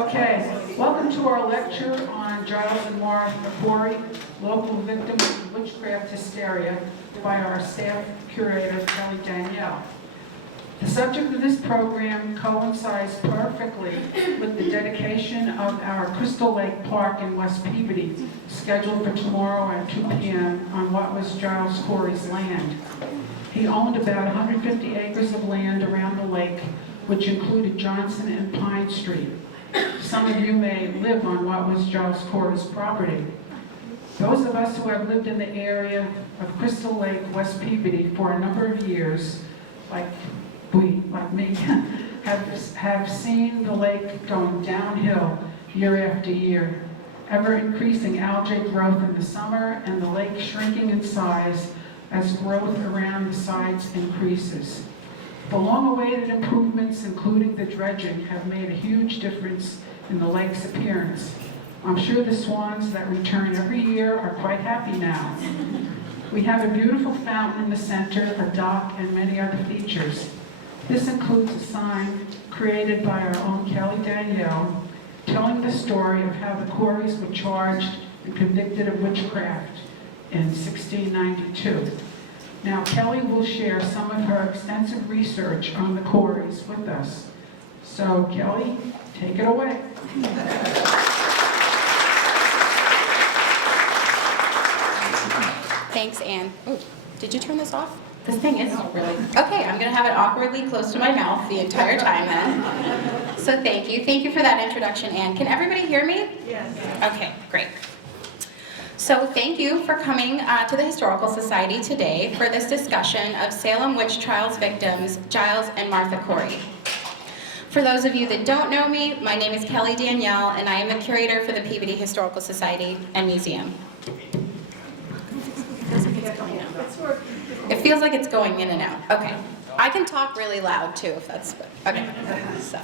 Okay, welcome to our lecture on Giles and Martha Corey, local victims of witchcraft hysteria, by our staff curator, Kelly Danielle. The subject of this program coincides perfectly with the dedication of our Crystal Lake Park in West Peabody, scheduled for tomorrow at 2 p.m. on what was Giles Corey's land. He owned about 150 acres of land around the lake, which included Johnson and Pine Street. Some of you may live on what was Giles Corey's property. Those of us who have lived in the area of Crystal Lake, West Peabody for a number of years, like me, have seen the lake going downhill year after year, ever increasing algae growth in the summer and the lake shrinking in size as growth around the sides increases. The long-awaited improvements, including the dredging, have made a huge difference in the lake's appearance. I'm sure the swans that return every year are quite happy now. We have a beautiful fountain in the center, a dock, and many other features. This includes a sign created by our own Kelly Danielle, telling the story of how the Coreys were charged and convicted of witchcraft in 1692. Now, Kelly will share some of her extensive research on the Coreys with us. So, Kelly, take it away. Thanks, Anne. Oh, did you turn this off? This thing is really... Okay, I'm going to have it awkwardly close to my mouth the entire time then. So thank you. Thank you for that introduction, Anne. Can everybody hear me? Yes. Okay, great. So thank you for coming to the Historical Society today for this discussion of Salem witch trials victims, Giles and Martha Corey. For those of you that don't know me, my name is Kelly Danielle, and I am the curator for the Peabody Historical Society and Museum. It feels like it's going in and out. Okay. I can talk really loud too, if that's good. Okay. So.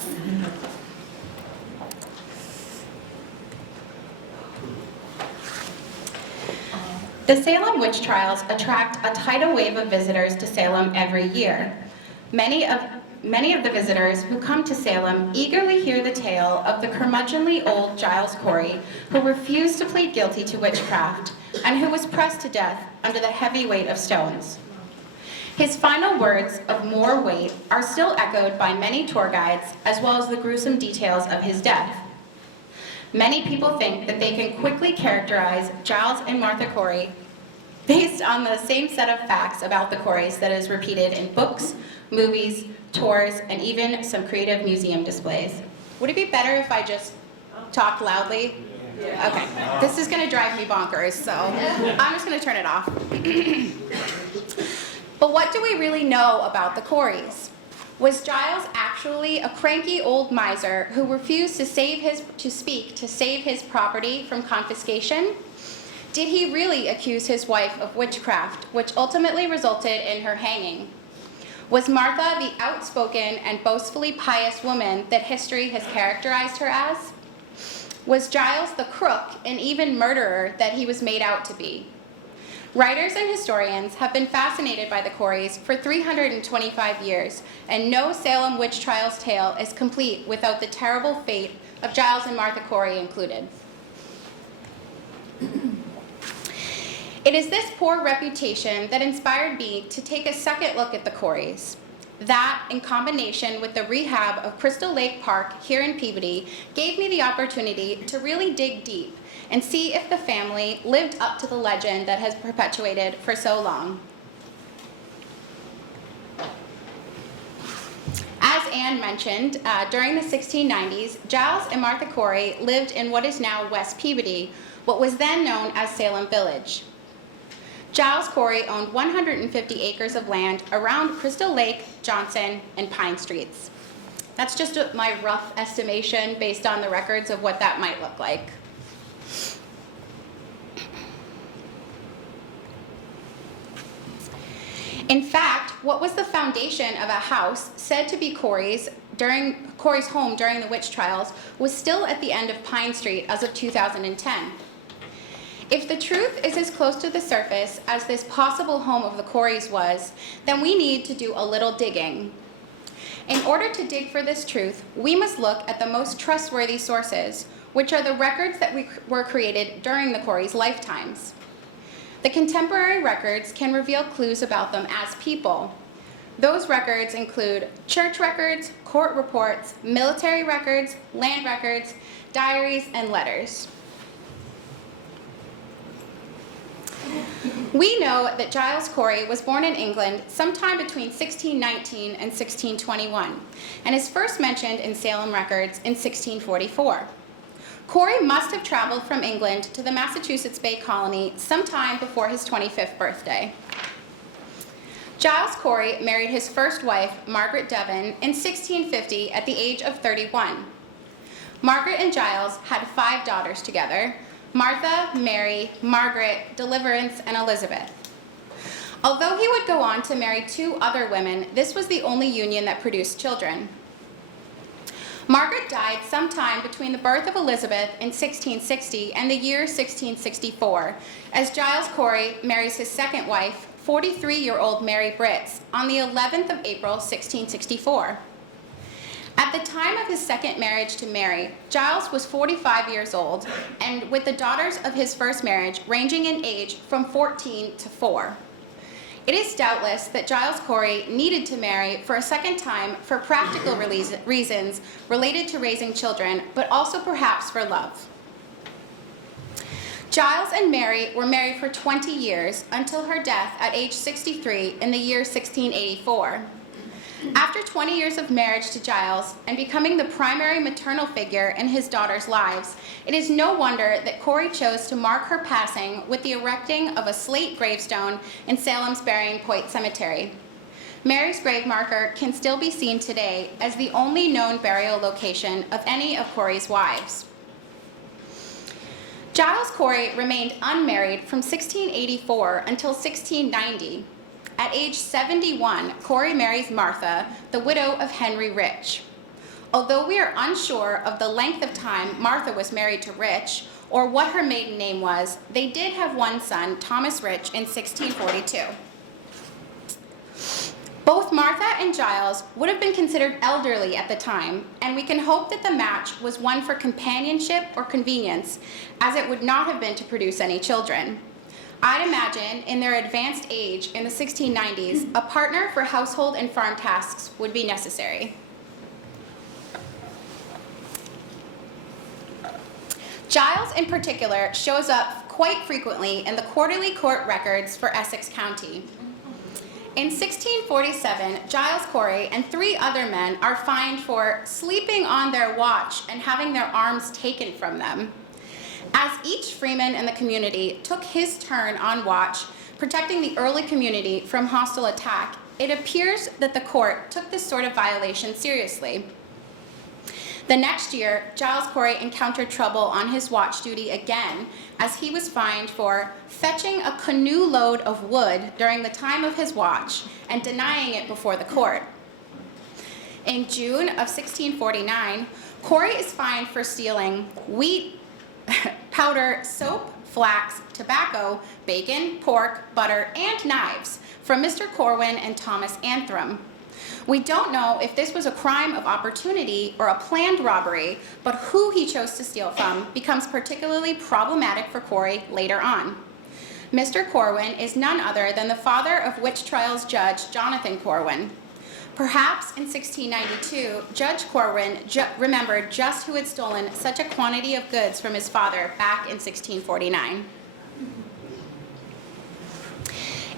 The Salem witch trials attract a tidal wave of visitors to Salem every year. Many of the visitors who come to Salem eagerly hear the tale of the curmudgeonly old Giles Corey, who refused to plead guilty to witchcraft and who was pressed to death under the heavy weight of stones. His final words of more weight are still echoed by many tour guides, as well as the gruesome details of his death. Many people think that they can quickly characterize Giles and Martha Corey based on the same set of facts about the Coreys that is repeated in books, movies, tours, and even some creative museum displays. Would it be better if I just talked loudly? Yeah. Okay, this is gonna drive me bonkers, so I'm just gonna turn it off. But what do we really know about the Coreys? Was Giles actually a cranky old miser who refused to speak to save his property from confiscation? Did he really accuse his wife of witchcraft, which ultimately resulted in her hanging? Was Martha the outspoken and boastfully pious woman that history has characterized her as? Was Giles the crook and even murderer that he was made out to be? Writers and historians have been fascinated by the Coreys for 325 years, and no Salem witch trials tale is complete without the terrible fate of Giles and Martha Corey included. It is this poor reputation that inspired me to take a second look at the Coreys. That, in combination with the rehab of Crystal Lake Park here in Peabody, gave me the opportunity to really dig deep and see if the family lived up to the legend that has perpetuated for so long. As Anne mentioned, during the 1690s, Giles and Martha Corey lived in what is now West Peabody, what was then known as Salem Village. Giles Corey owned 150 acres of land around Crystal Lake, Johnson, and Pine Streets. That's just my rough estimation based on the records of what that might look like. In fact, what was the foundation of a house said to be Corey's home during the witch trials was still at the end of Pine Street as of 2010. If the truth is as close to the surface as this possible home of the Coreys was, then we need to do a little digging. In order to dig for this truth, we must look at the most trustworthy sources, which are the records that were created during the Corey's lifetimes. The contemporary records can reveal clues about them as people. Those records include church records, court reports, military records, land records, diaries, and letters. We know that Giles Corey was born in England sometime between 1619 and 1621, and is first mentioned in Salem records in 1644. Corey must have traveled from England to the Massachusetts Bay Colony sometime before his 25th birthday. Giles Corey married his first wife, Margaret Devon, in 1650 at the age of 31. Margaret and Giles had 5 daughters together: Martha, Mary, Margaret, Deliverance, and Elizabeth. Although he would go on to marry 2 other women, this was the only union that produced children. Margaret died sometime between the birth of Elizabeth in 1660 and the year 1664, as Giles Corey marries his second wife, 43-year-old Mary Britz, on the 11th of April, 1664. At the time of his second marriage to Mary, Giles was 45 years old, and with the daughters of his first marriage ranging in age from 14 to 4. It is doubtless that Giles Corey needed to marry for a second time for practical reasons related to raising children, but also perhaps for love. Giles and Mary were married for 20 years until her death at age 63 in the year 1684. After 20 years of marriage to Giles and becoming the primary maternal figure in his daughters' lives, it is no wonder that Corey chose to mark her passing with the erecting of a slate gravestone in Salem's Burying Point Cemetery. Mary's grave marker can still be seen today as the only known burial location of any of Corey's wives. Giles Corey remained unmarried from 1684 until 1690. At age 71, Corey marries Martha, the widow of Henry Rich. Although we are unsure of the length of time Martha was married to Rich, or what her maiden name was, they did have one son, Thomas Rich, in 1642. Both Martha and Giles would have been considered elderly at the time, and we can hope that the match was one for companionship or convenience, as it would not have been to produce any children. I'd imagine, in their advanced age in the 1690s, a partner for household and farm tasks would be necessary. Giles, in particular, shows up quite frequently in the quarterly court records for Essex County. In 1647, Giles Corey and 3 other men are fined for sleeping on their watch and having their arms taken from them. As each freeman in the community took his turn on watch, protecting the early community from hostile attack, it appears that the court took this sort of violation seriously. The next year, Giles Corey encountered trouble on his watch duty again, as he was fined for fetching a canoe load of wood during the time of his watch and denying it before the court. In June of 1649, Corey is fined for stealing wheat, powder, soap, flax, tobacco, bacon, pork, butter, and knives from Mr. Corwin and Thomas Antrim. We don't know if this was a crime of opportunity or a planned robbery, but who he chose to steal from becomes particularly problematic for Corey later on. Mr. Corwin is none other than the father of witch trials judge Jonathan Corwin. Perhaps in 1692, Judge Corwin remembered just who had stolen such a quantity of goods from his father back in 1649.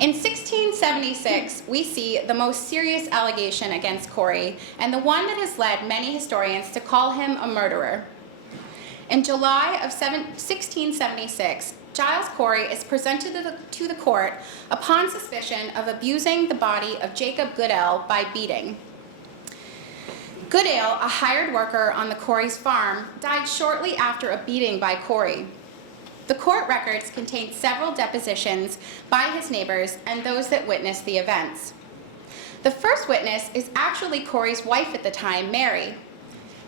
In 1676, we see the most serious allegation against Corey, and the one that has led many historians to call him a murderer. In July of 1676, Giles Corey is presented to the court upon suspicion of abusing the body of Jacob Goodale by beating. Goodale, a hired worker on the Corey's farm, died shortly after a beating by Corey. The court records contain several depositions by his neighbors and those that witnessed the events. The first witness is actually Corey's wife at the time, Mary.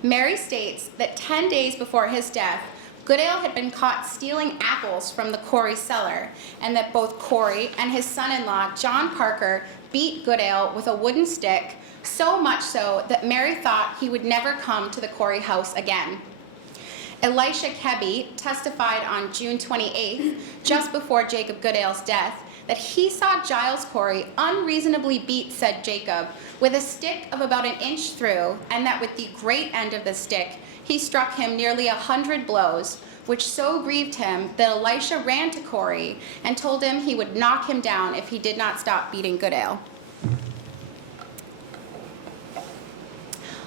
Mary states that 10 days before his death, Goodale had been caught stealing apples from the Corey cellar, and that both Corey and his son-in-law, John Parker, beat Goodale with a wooden stick, so much so that Mary thought he would never come to the Corey house again. Elisha Kebby testified on June 28th, just before Jacob Goodale's death, that he saw Giles Corey unreasonably beat said Jacob with a stick of about an inch through, and that with the great end of the stick, he struck him nearly 100 blows, which so grieved him that Elisha ran to Corey and told him he would knock him down if he did not stop beating Goodale.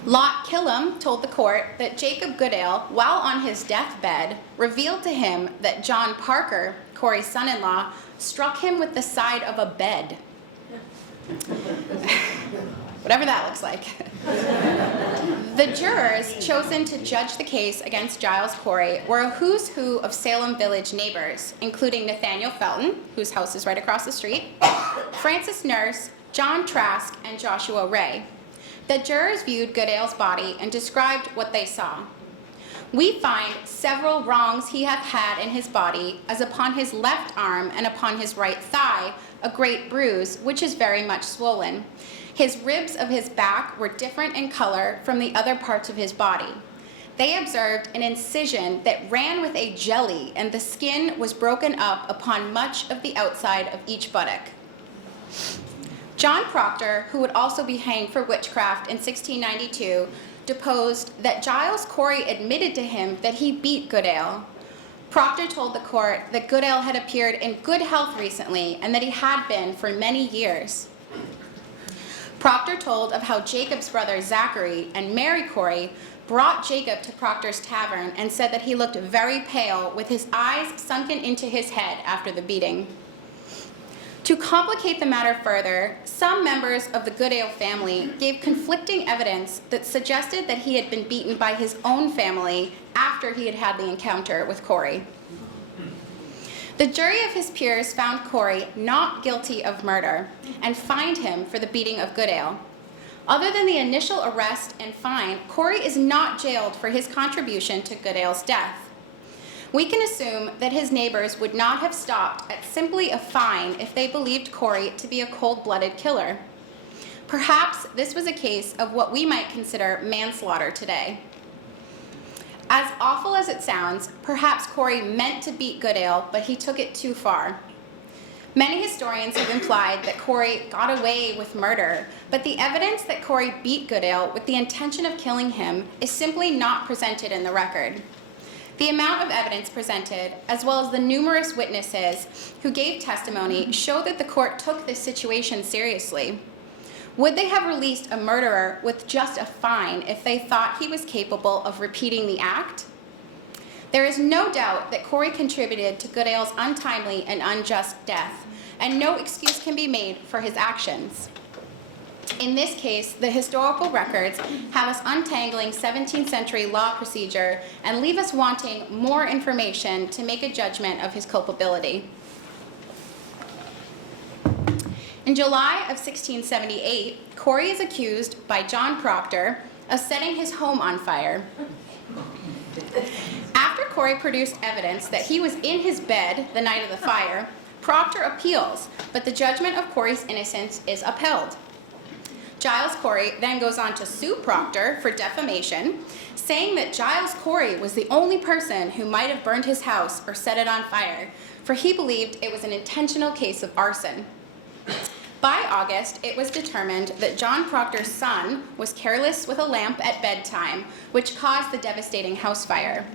Lot Killam told the court that Jacob Goodale, while on his deathbed, revealed to him that John Parker, Corey's son-in-law, struck him with the side of a bed. Whatever that looks like. The jurors chosen to judge the case against Giles Corey were a who's who of Salem Village neighbors, including Nathaniel Felton, whose house is right across the street, Francis Nurse, John Trask, and Joshua Ray. The jurors viewed Goodale's body and described what they saw. We find several wrongs he hath had in his body, as upon his left arm and upon his right thigh, a great bruise, which is very much swollen. His ribs of his back were different in color from the other parts of his body. They observed an incision that ran with a jelly, and the skin was broken up upon much of the outside of each buttock. John Proctor, who would also be hanged for witchcraft in 1692, deposed that Giles Corey admitted to him that he beat Goodale. Proctor told the court that Goodale had appeared in good health recently and that he had been for many years. Proctor told of how Jacob's brother Zachary and Mary Corey brought Jacob to Proctor's tavern and said that he looked very pale with his eyes sunken into his head after the beating. To complicate the matter further, some members of the Goodale family gave conflicting evidence that suggested that he had been beaten by his own family after he had had the encounter with Corey. The jury of his peers found Corey not guilty of murder and fined him for the beating of Goodale. Other than the initial arrest and fine, Corey is not jailed for his contribution to Goodale's death. We can assume that his neighbors would not have stopped at simply a fine if they believed Corey to be a cold-blooded killer. Perhaps this was a case of what we might consider manslaughter today. As awful as it sounds, perhaps Corey meant to beat Goodale, but he took it too far. Many historians have implied that Corey got away with murder, but the evidence that Corey beat Goodale with the intention of killing him is simply not presented in the record. The amount of evidence presented, as well as the numerous witnesses who gave testimony, show that the court took this situation seriously. Would they have released a murderer with just a fine if they thought he was capable of repeating the act? There is no doubt that Corey contributed to Goodale's untimely and unjust death, and no excuse can be made for his actions. In this case, the historical records have us untangling 17th century law procedure and leave us wanting more information to make a judgment of his culpability. In July of 1678, Corey is accused by John Proctor of setting his home on fire. After Corey produced evidence that he was in his bed the night of the fire, Proctor appeals, but the judgment of Corey's innocence is upheld. Giles Corey then goes on to sue Proctor for defamation, saying that Giles Corey was the only person who might have burned his house or set it on fire, for he believed it was an intentional case of arson. By August, it was determined that John Proctor's son was careless with a lamp at bedtime, which caused the devastating house fire.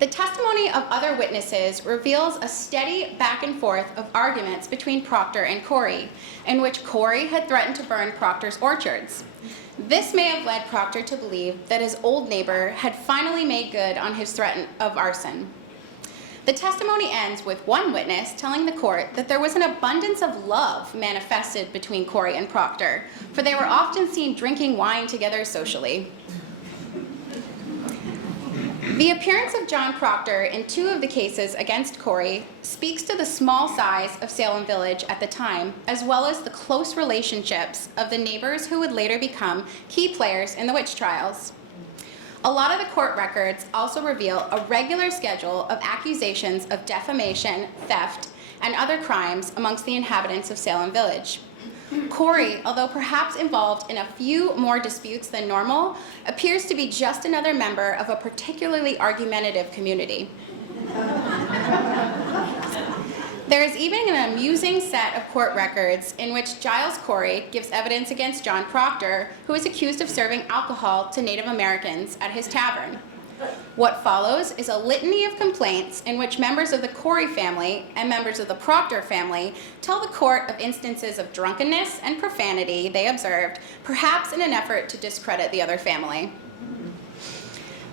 The testimony of other witnesses reveals a steady back and forth of arguments between Proctor and Corey, in which Corey had threatened to burn Proctor's orchards. This may have led Proctor to believe that his old neighbor had finally made good on his threat of arson. The testimony ends with one witness telling the court that there was an abundance of love manifested between Corey and Proctor, for they were often seen drinking wine together socially. The appearance of John Proctor in two of the cases against Corey speaks to the small size of Salem Village at the time, as well as the close relationships of the neighbors who would later become key players in the witch trials. A lot of the court records also reveal a regular schedule of accusations of defamation, theft, and other crimes amongst the inhabitants of Salem Village. Corey, although perhaps involved in a few more disputes than normal, appears to be just another member of a particularly argumentative community. There is even an amusing set of court records in which Giles Corey gives evidence against John Proctor, who is accused of serving alcohol to Native Americans at his tavern. What follows is a litany of complaints in which members of the Corey family and members of the Proctor family tell the court of instances of drunkenness and profanity they observed, perhaps in an effort to discredit the other family.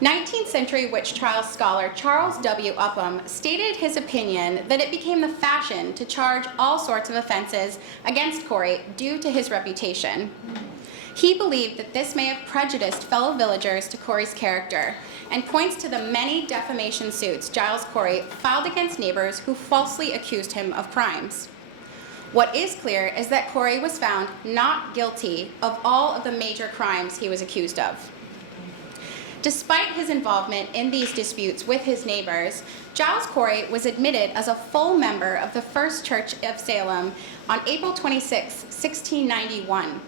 19th century witch trials scholar Charles W. Upham stated his opinion that it became the fashion to charge all sorts of offenses against Corey due to his reputation. He believed that this may have prejudiced fellow villagers to Corey's character, and points to the many defamation suits Giles Corey filed against neighbors who falsely accused him of crimes. What is clear is that Corey was found not guilty of all of the major crimes he was accused of. Despite his involvement in these disputes with his neighbors, Giles Corey was admitted as a full member of the First Church of Salem on April 26, 1691.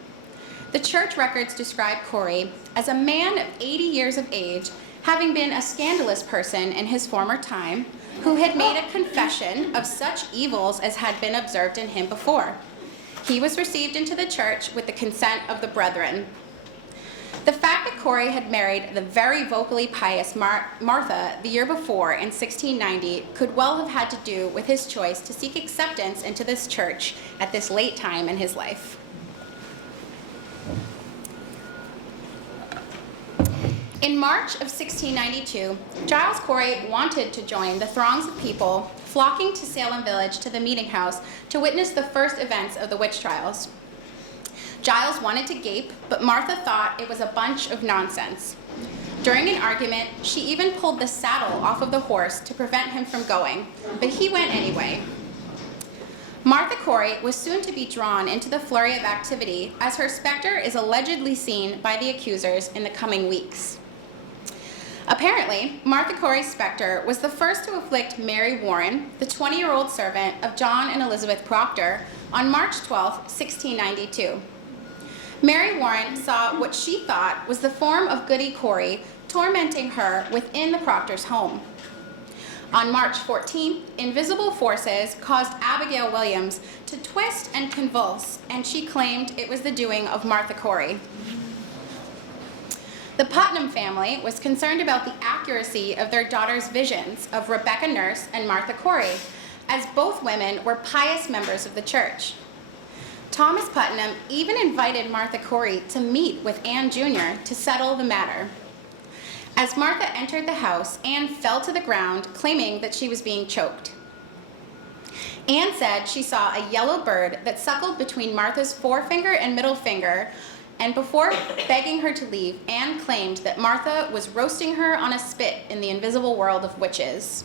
The church records describe Corey as a man of 80 years of age, having been a scandalous person in his former time, who had made a confession of such evils as had been observed in him before. He was received into the church with the consent of the brethren. The fact that Corey had married the very vocally pious Martha the year before in 1690 could well have had to do with his choice to seek acceptance into this church at this late time in his life. In March of 1692, Giles Corey wanted to join the throngs of people flocking to Salem Village to the meeting house to witness the first events of the witch trials. Giles wanted to gape, but Martha thought it was a bunch of nonsense. During an argument, she even pulled the saddle off of the horse to prevent him from going, but he went anyway. Martha Corey was soon to be drawn into the flurry of activity, as her specter is allegedly seen by the accusers in the coming weeks. Apparently, Martha Corey's specter was the first to afflict Mary Warren, the 20-year-old servant of John and Elizabeth Proctor, on March 12, 1692. Mary Warren saw what she thought was the form of Goody Corey tormenting her within the Proctor's home. On March 14th, invisible forces caused Abigail Williams to twist and convulse, and she claimed it was the doing of Martha Corey. The Putnam family was concerned about the accuracy of their daughter's visions of Rebecca Nurse and Martha Corey, as both women were pious members of the church. Thomas Putnam even invited Martha Corey to meet with Anne Jr. to settle the matter. As Martha entered the house, Anne fell to the ground, claiming that she was being choked. Anne said she saw a yellow bird that suckled between Martha's forefinger and middle finger, and before begging her to leave, Anne claimed that Martha was roasting her on a spit in the invisible world of witches.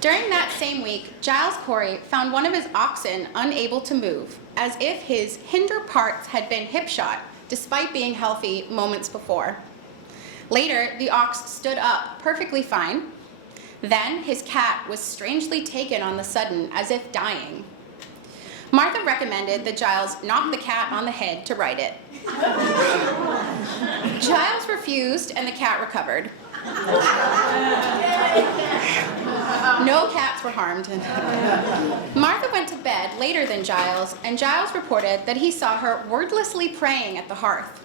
During that same week, Giles Corey found one of his oxen unable to move, as if his hinder parts had been hip-shot, despite being healthy moments before. Later, the ox stood up perfectly fine. Then his cat was strangely taken on the sudden, as if dying. Martha recommended that Giles knock the cat on the head to right it. Giles refused, and the cat recovered. No cats were harmed. Martha went to bed later than Giles, and Giles reported that he saw her wordlessly praying at the hearth.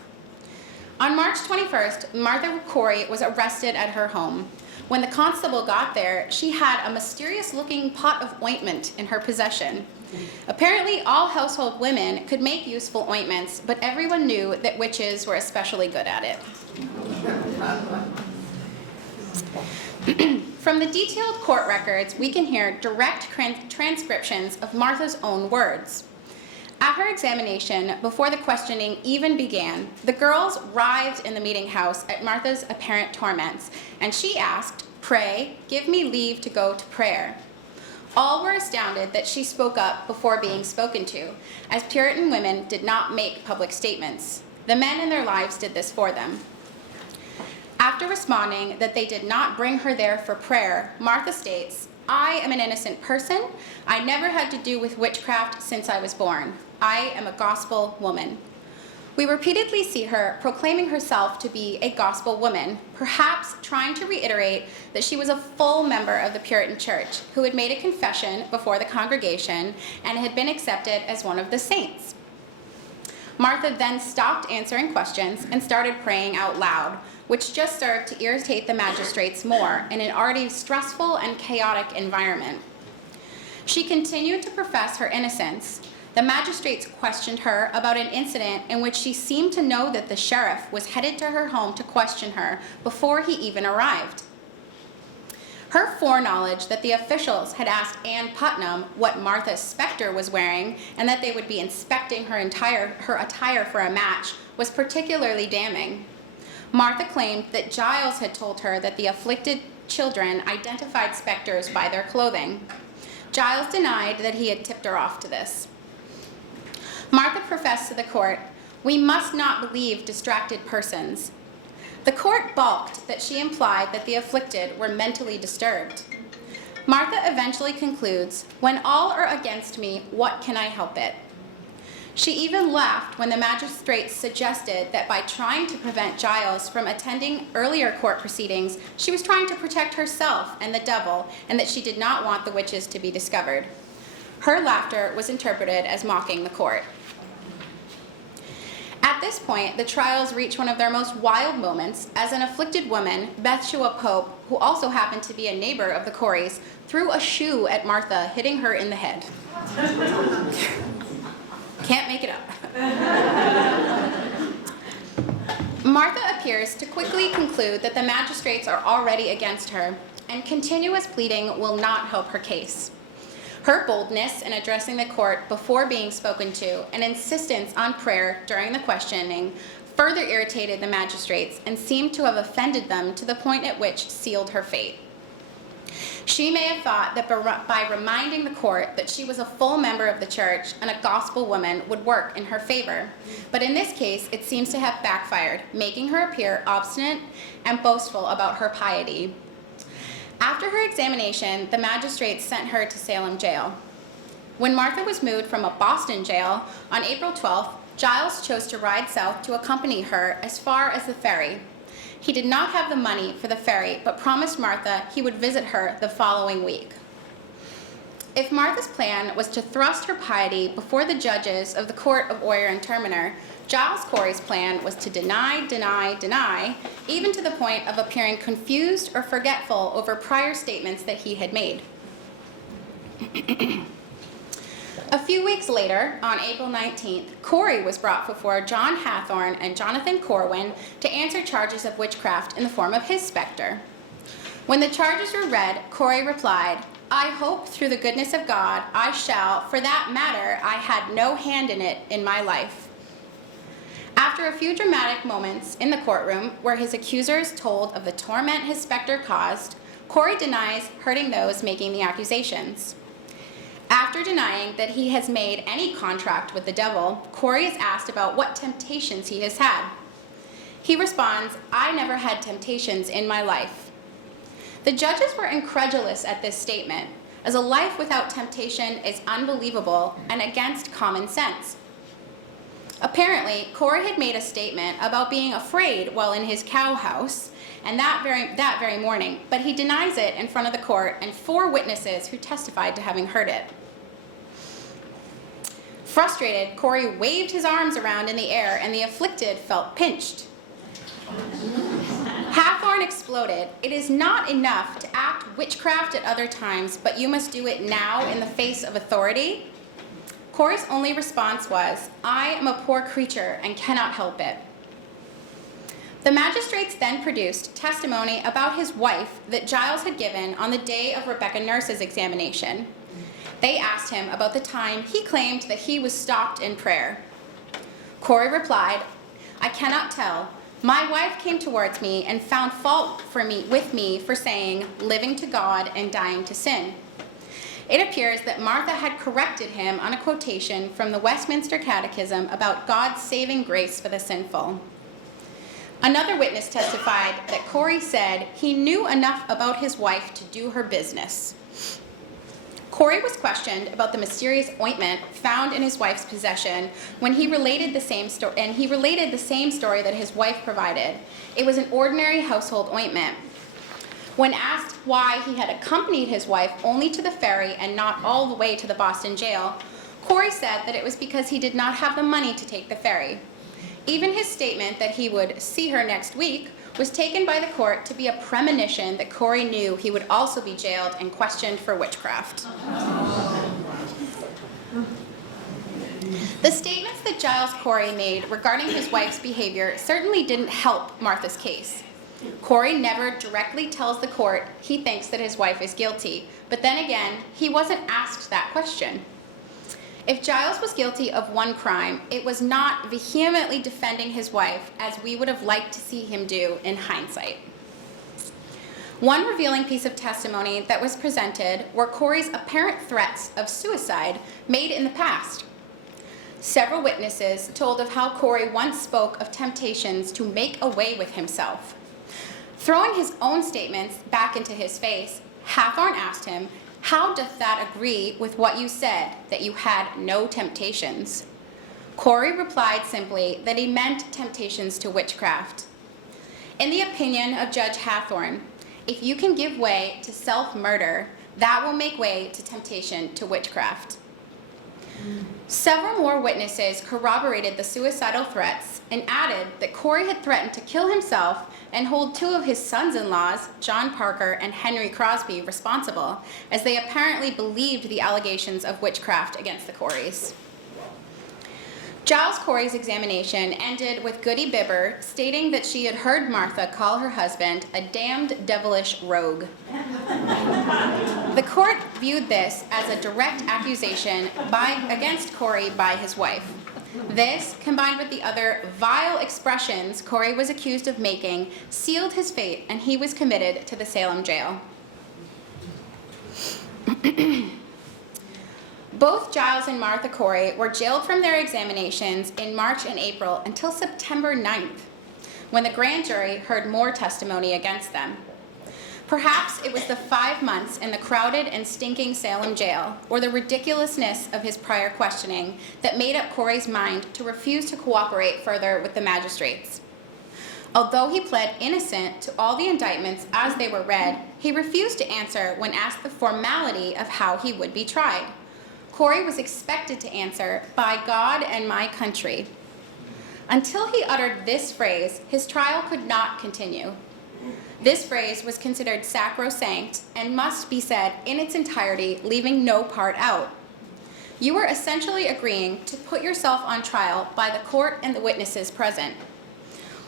On March 21st, Martha Corey was arrested at her home. When the constable got there, she had a mysterious-looking pot of ointment in her possession. Apparently, all household women could make useful ointments, but everyone knew that witches were especially good at it. From the detailed court records, we can hear direct transcriptions of Martha's own words. At her examination, before the questioning even began, the girls writhed in the meeting house at Martha's apparent torments, and she asked, "Pray, give me leave to go to prayer." All were astounded that she spoke up before being spoken to, as Puritan women did not make public statements. The men in their lives did this for them. After responding that they did not bring her there for prayer, Martha states, I am an innocent person. I never had to do with witchcraft since I was born. I am a gospel woman. We repeatedly see her proclaiming herself to be a gospel woman, perhaps trying to reiterate that she was a full member of the Puritan Church who had made a confession before the congregation and had been accepted as one of the saints. Martha then stopped answering questions and started praying out loud, which just served to irritate the magistrates more in an already stressful and chaotic environment. She continued to profess her innocence. The magistrates questioned her about an incident in which she seemed to know that the sheriff was headed to her home to question her before he even arrived. Her foreknowledge that the officials had asked Ann Putnam what Martha's specter was wearing and that they would be inspecting her attire for a match was particularly damning. Martha claimed that Giles had told her that the afflicted children identified specters by their clothing. Giles denied that he had tipped her off to this. Martha professed to the court, "We must not believe distracted persons." The court balked that she implied that the afflicted were mentally disturbed. Martha eventually concludes, "When all are against me, what can I help it?" She even laughed when the magistrates suggested that by trying to prevent Giles from attending earlier court proceedings, she was trying to protect herself and the devil, and that she did not want the witches to be discovered. Her laughter was interpreted as mocking the court. At this point, the trials reach one of their most wild moments as an afflicted woman, Bethshua Pope, who also happened to be a neighbor of the Coreys, threw a shoe at Martha, hitting her in the head. Can't make it up. Martha appears to quickly conclude that the magistrates are already against her, and continuous pleading will not help her case. Her boldness in addressing the court before being spoken to and insistence on prayer during the questioning further irritated the magistrates and seemed to have offended them to the point at which sealed her fate. She may have thought that by reminding the court that she was a full member of the church and a gospel woman would work in her favor, but in this case it seems to have backfired, making her appear obstinate and boastful about her piety. After her examination, the magistrates sent her to Salem jail. When Martha was moved from a Boston jail on April 12th, Giles chose to ride south to accompany her as far as the ferry. He did not have the money for the ferry, but promised Martha he would visit her the following week. If Martha's plan was to thrust her piety before the judges of the Court of Oyer and Terminer, Giles Corey's plan was to deny, even to the point of appearing confused or forgetful over prior statements that he had made. A few weeks later, on April 19th, Corey was brought before John Hathorne and Jonathan Corwin to answer charges of witchcraft in the form of his specter. When the charges were read, Corey replied, "I hope through the goodness of God I shall, for that matter, I had no hand in it in my life." After a few dramatic moments in the courtroom where his accusers told of the torment his specter caused, Corey denies hurting those making the accusations. After denying that he has made any contract with the devil, Corey is asked about what temptations he has had. He responds, "I never had temptations in my life." The judges were incredulous at this statement, as a life without temptation is unbelievable and against common sense. Apparently, Corey had made a statement about being afraid while in his cow house, and that very morning, but he denies it in front of the court and 4 witnesses who testified to having heard it. Frustrated, Corey waved his arms around in the air and the afflicted felt pinched. Hathorne exploded, "It is not enough to act witchcraft at other times, but you must do it now in the face of authority?" Corey's only response was, "I am a poor creature and cannot help it." The magistrates then produced testimony about his wife that Giles had given on the day of Rebecca Nurse's examination. They asked him about the time he claimed that he was stopped in prayer. Corey replied, "I cannot tell. My wife came towards me and found fault with me for saying, 'living to God and dying to sin.'" It appears that Martha had corrected him on a quotation from the Westminster Catechism about God's saving grace for the sinful. Another witness testified that Corey said he knew enough about his wife to do her business. Corey was questioned about the mysterious ointment found in his wife's possession when he related the same story, and he related the same story that his wife provided. It was an ordinary household ointment. When asked why he had accompanied his wife only to the ferry and not all the way to the Boston jail, Corey said that it was because he did not have the money to take the ferry. Even his statement that he would see her next week was taken by the court to be a premonition that Corey knew he would also be jailed and questioned for witchcraft. The statements that Giles Corey made regarding his wife's behavior certainly didn't help Martha's case. Corey never directly tells the court he thinks that his wife is guilty, but then again, he wasn't asked that question. If Giles was guilty of one crime, it was not vehemently defending his wife as we would have liked to see him do in hindsight. One revealing piece of testimony that was presented were Corey's apparent threats of suicide made in the past. Several witnesses told of how Corey once spoke of temptations to make away with himself. Throwing his own statements back into his face, Hathorne asked him, "How doth that agree with what you said, that you had no temptations?" Corey replied simply that he meant temptations to witchcraft. In the opinion of Judge Hathorne, if you can give way to self-murder, that will make way to temptation to witchcraft. Several more witnesses corroborated the suicidal threats and added that Corey had threatened to kill himself and hold two of his sons-in-laws, John Parker and Henry Crosby, responsible, as they apparently believed the allegations of witchcraft against the Coreys. Giles Corey's examination ended with Goody Bibber stating that she had heard Martha call her husband a damned devilish rogue. The court viewed this as a direct accusation against Corey by his wife. This, combined with the other vile expressions Corey was accused of making, sealed his fate, and he was committed to the Salem jail. Both Giles and Martha Corey were jailed from their examinations in March and April until September 9th, when the grand jury heard more testimony against them. Perhaps it was the 5 months in the crowded and stinking Salem jail, or the ridiculousness of his prior questioning, that made up Corey's mind to refuse to cooperate further with the magistrates. Although he pled innocent to all the indictments as they were read, he refused to answer when asked the formality of how he would be tried. Corey was expected to answer, "By God and my country." Until he uttered this phrase, his trial could not continue. This phrase was considered sacrosanct and must be said in its entirety, leaving no part out. You were essentially agreeing to put yourself on trial by the court and the witnesses present.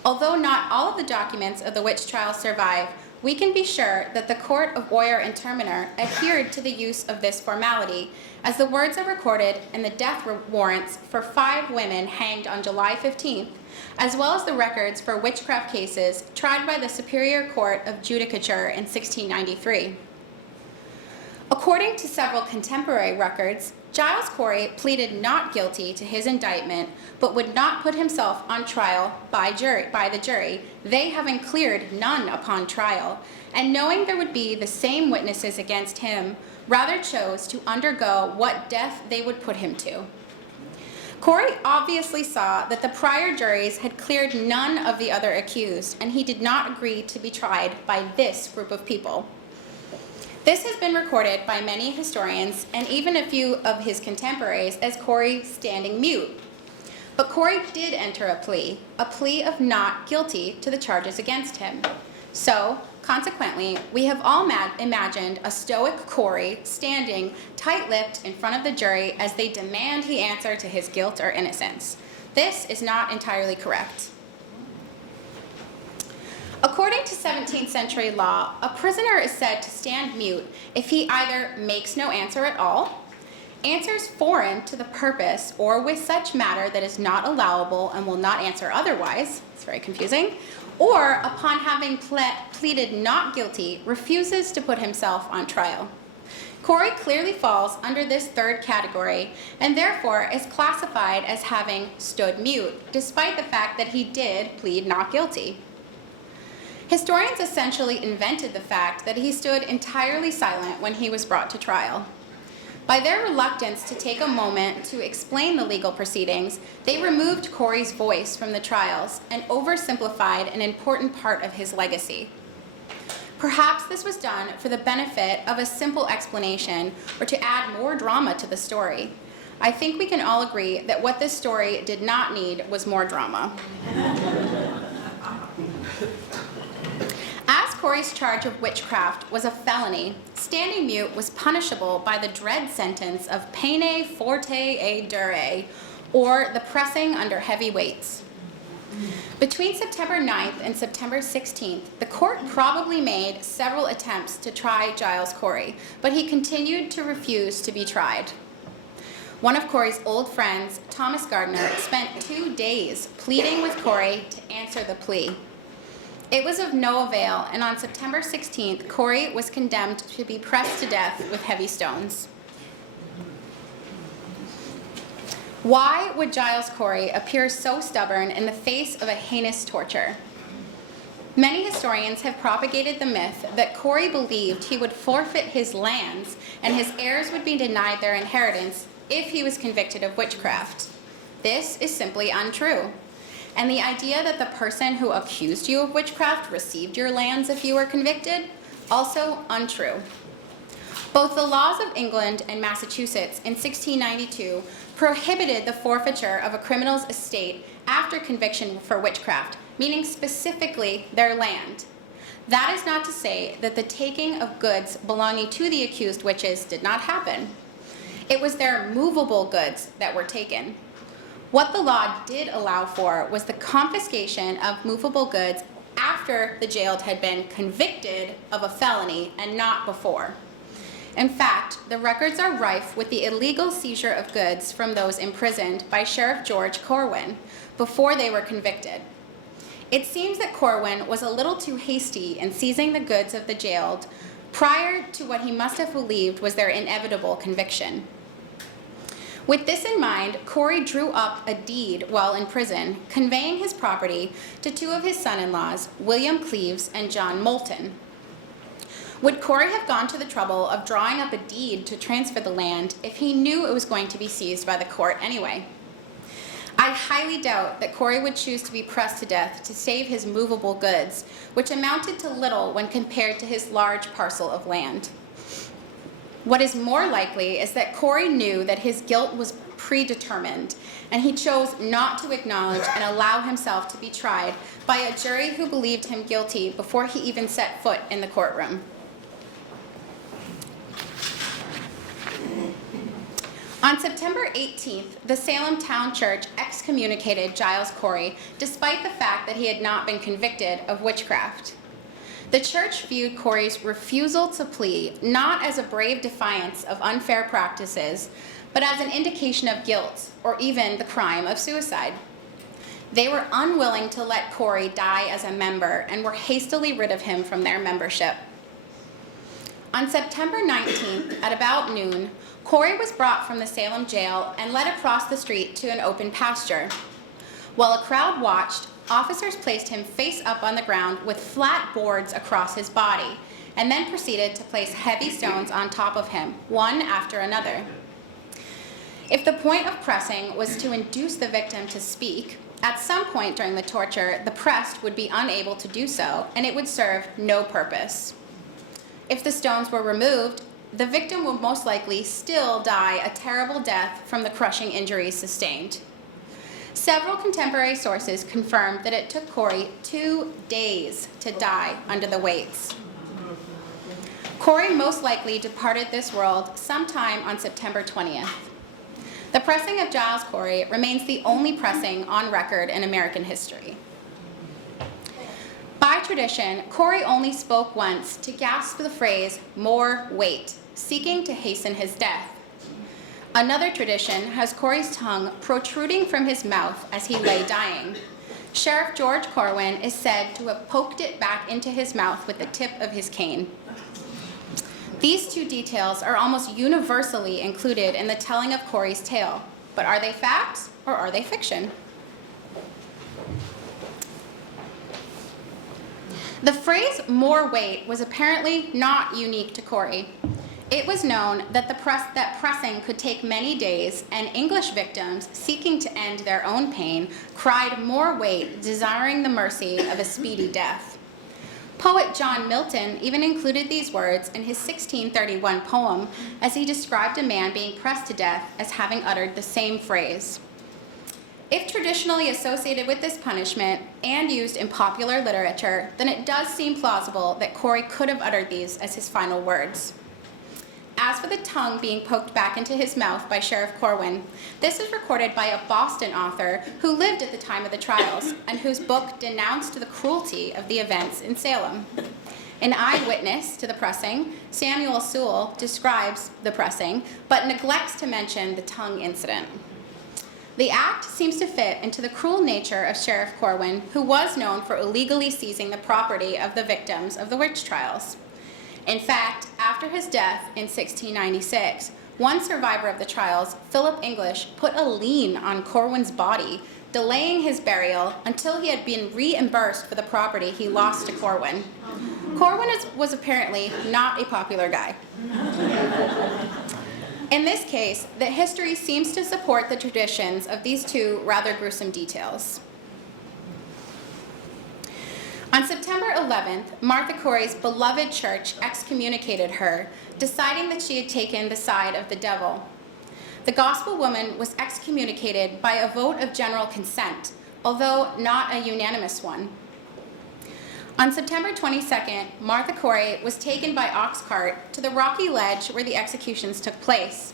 Although not all of the documents of the witch trial survive, we can be sure that the court of Oyer and Terminer adhered to the use of this formality, as the words are recorded in the death warrants for 5 women hanged on July 15th, as well as the records for witchcraft cases tried by the Superior Court of Judicature in 1693. According to several contemporary records, Giles Corey pleaded not guilty to his indictment, but would not put himself on trial by the jury, they having cleared none upon trial, and knowing there would be the same witnesses against him, rather chose to undergo what death they would put him to. Corey obviously saw that the prior juries had cleared none of the other accused, and he did not agree to be tried by this group of people. This has been recorded by many historians and even a few of his contemporaries as Corey standing mute. But Corey did enter a plea of not guilty to the charges against him. So, consequently, we have all imagined a stoic Corey standing tight-lipped in front of the jury as they demand he answer to his guilt or innocence. This is not entirely correct. According to 17th century law, a prisoner is said to stand mute if he either makes no answer at all, answers foreign to the purpose or with such matter that is not allowable and will not answer otherwise, it's very confusing, or upon having pleaded not guilty, refuses to put himself on trial. Corey clearly falls under this third category and therefore is classified as having stood mute, despite the fact that he did plead not guilty. Historians essentially invented the fact that he stood entirely silent when he was brought to trial. By their reluctance to take a moment to explain the legal proceedings, they removed Corey's voice from the trials and oversimplified an important part of his legacy. Perhaps this was done for the benefit of a simple explanation or to add more drama to the story. I think we can all agree that what this story did not need was more drama. As Corey's charge of witchcraft was a felony, standing mute was punishable by the dread sentence of pene forte e dure, or the pressing under heavy weights. Between September 9th and September 16th, the court probably made several attempts to try Giles Corey, but he continued to refuse to be tried. One of Corey's old friends, Thomas Gardner, spent 2 days pleading with Corey to answer the plea. It was of no avail, and on September 16th, Corey was condemned to be pressed to death with heavy stones. Why would Giles Corey appear so stubborn in the face of a heinous torture? Many historians have propagated the myth that Corey believed he would forfeit his lands and his heirs would be denied their inheritance if he was convicted of witchcraft. This is simply untrue. And the idea that the person who accused you of witchcraft received your lands if you were convicted, also untrue. Both the laws of England and Massachusetts in 1692 prohibited the forfeiture of a criminal's estate after conviction for witchcraft, meaning specifically their land. That is not to say that the taking of goods belonging to the accused witches did not happen. It was their movable goods that were taken. What the law did allow for was the confiscation of movable goods after the jailed had been convicted of a felony and not before. In fact, the records are rife with the illegal seizure of goods from those imprisoned by Sheriff George Corwin before they were convicted. It seems that Corwin was a little too hasty in seizing the goods of the jailed prior to what he must have believed was their inevitable conviction. With this in mind, Corey drew up a deed while in prison, conveying his property to 2 of his son-in-laws, William Cleves and John Moulton. Would Corey have gone to the trouble of drawing up a deed to transfer the land if he knew it was going to be seized by the court anyway? I highly doubt that Corey would choose to be pressed to death to save his movable goods, which amounted to little when compared to his large parcel of land. What is more likely is that Corey knew that his guilt was predetermined, and he chose not to acknowledge and allow himself to be tried by a jury who believed him guilty before he even set foot in the courtroom. On September 18th, the Salem Town Church excommunicated Giles Corey despite the fact that he had not been convicted of witchcraft. The church viewed Corey's refusal to plead not as a brave defiance of unfair practices, but as an indication of guilt or even the crime of suicide. They were unwilling to let Corey die as a member and were hastily rid of him from their membership. On September 19th, at about noon, Corey was brought from the Salem jail and led across the street to an open pasture. While a crowd watched, officers placed him face up on the ground with flat boards across his body, and then proceeded to place heavy stones on top of him, one after another. If the point of pressing was to induce the victim to speak, at some point during the torture, the pressed would be unable to do so, and it would serve no purpose. If the stones were removed, the victim would most likely still die a terrible death from the crushing injuries sustained. Several contemporary sources confirmed that it took Corey 2 days to die under the weights. Corey most likely departed this world sometime on September 20th. The pressing of Giles Corey remains the only pressing on record in American history. By tradition, Corey only spoke once to gasp the phrase, "more weight," seeking to hasten his death. Another tradition has Corey's tongue protruding from his mouth as he lay dying. Sheriff George Corwin is said to have poked it back into his mouth with the tip of his cane. These two details are almost universally included in the telling of Corey's tale, but are they facts or are they fiction? The phrase "more weight" was apparently not unique to Corey. It was known that pressing could take many days, and English victims seeking to end their own pain cried more weight, desiring the mercy of a speedy death. Poet John Milton even included these words in his 1631 poem as he described a man being pressed to death as having uttered the same phrase. If traditionally associated with this punishment and used in popular literature, then it does seem plausible that Corey could have uttered these as his final words. As for the tongue being poked back into his mouth by Sheriff Corwin, this is recorded by a Boston author who lived at the time of the trials and whose book denounced the cruelty of the events in Salem. An eyewitness to the pressing, Samuel Sewell, describes the pressing, but neglects to mention the tongue incident. The act seems to fit into the cruel nature of Sheriff Corwin, who was known for illegally seizing the property of the victims of the witch trials. In fact, after his death in 1696, one survivor of the trials, Philip English, put a lien on Corwin's body, delaying his burial until he had been reimbursed for the property he lost to Corwin. Corwin was apparently not a popular guy. In this case, the history seems to support the traditions of these two rather gruesome details. On September 11th, Martha Corey's beloved church excommunicated her, deciding that she had taken the side of the devil. The gospel woman was excommunicated by a vote of general consent, although not a unanimous one. On September 22nd, Martha Corey was taken by ox cart to the rocky ledge where the executions took place.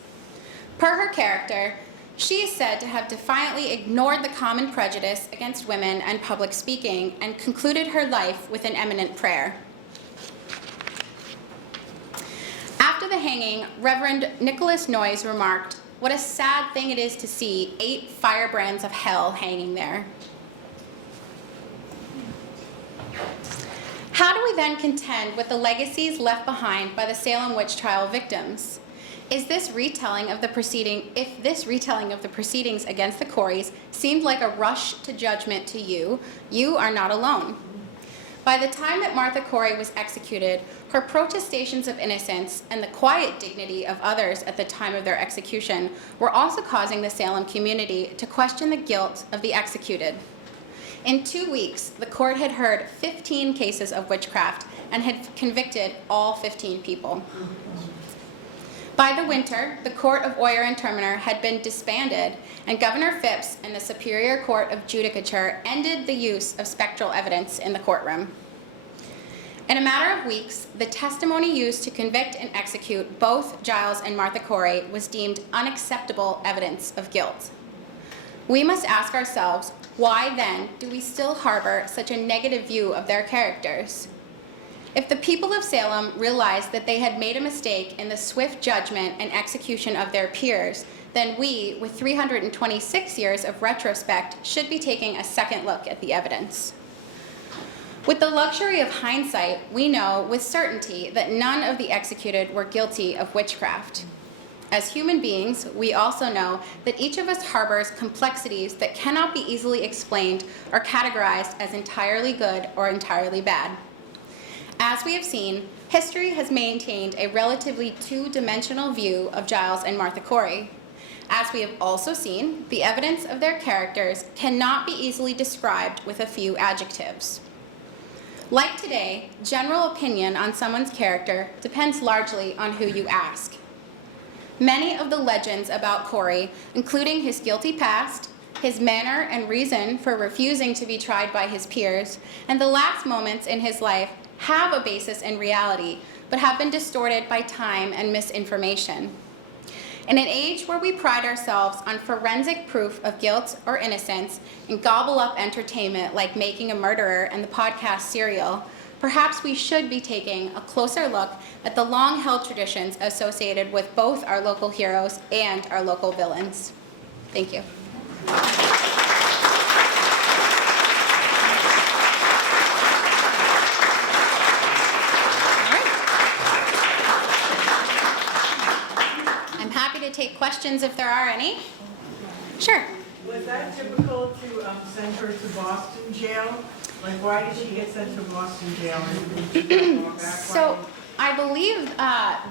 Per her character, she is said to have defiantly ignored the common prejudice against women and public speaking and concluded her life with an eminent prayer. After the hanging, Reverend Nicholas Noyes remarked, "What a sad thing it is to see 8 firebrands of hell hanging there." How do we then contend with the legacies left behind by the Salem witch trial victims? If this retelling of the proceedings against the Coreys seemed like a rush to judgment to you, you are not alone. By the time that Martha Corey was executed, her protestations of innocence and the quiet dignity of others at the time of their execution were also causing the Salem community to question the guilt of the executed. In 2 weeks, the court had heard 15 cases of witchcraft and had convicted all 15 people. By the winter, the Court of Oyer and Terminer had been disbanded, and Governor Phipps and the Superior Court of Judicature ended the use of spectral evidence in the courtroom. In a matter of weeks, the testimony used to convict and execute both Giles and Martha Corey was deemed unacceptable evidence of guilt. We must ask ourselves, why then do we still harbor such a negative view of their characters? If the people of Salem realized that they had made a mistake in the swift judgment and execution of their peers, then we, with 326 years of retrospect, should be taking a second look at the evidence. With the luxury of hindsight, we know with certainty that none of the executed were guilty of witchcraft. As human beings, we also know that each of us harbors complexities that cannot be easily explained or categorized as entirely good or entirely bad. As we have seen, history has maintained a relatively two-dimensional view of Giles and Martha Corey. As we have also seen, the evidence of their characters cannot be easily described with a few adjectives. Like today, general opinion on someone's character depends largely on who you ask. Many of the legends about Corey, including his guilty past, his manner and reason for refusing to be tried by his peers, and the last moments in his life, have a basis in reality, but have been distorted by time and misinformation. In an age where we pride ourselves on forensic proof of guilt or innocence and gobble up entertainment like Making a Murderer and the podcast Serial, perhaps we should be taking a closer look at the long-held traditions associated with both our local heroes and our local villains. Thank you. questions if there are any. Sure. Was that typical to send her to Boston jail? Like, why did she get sent to Boston jail? And did she go back? So I believe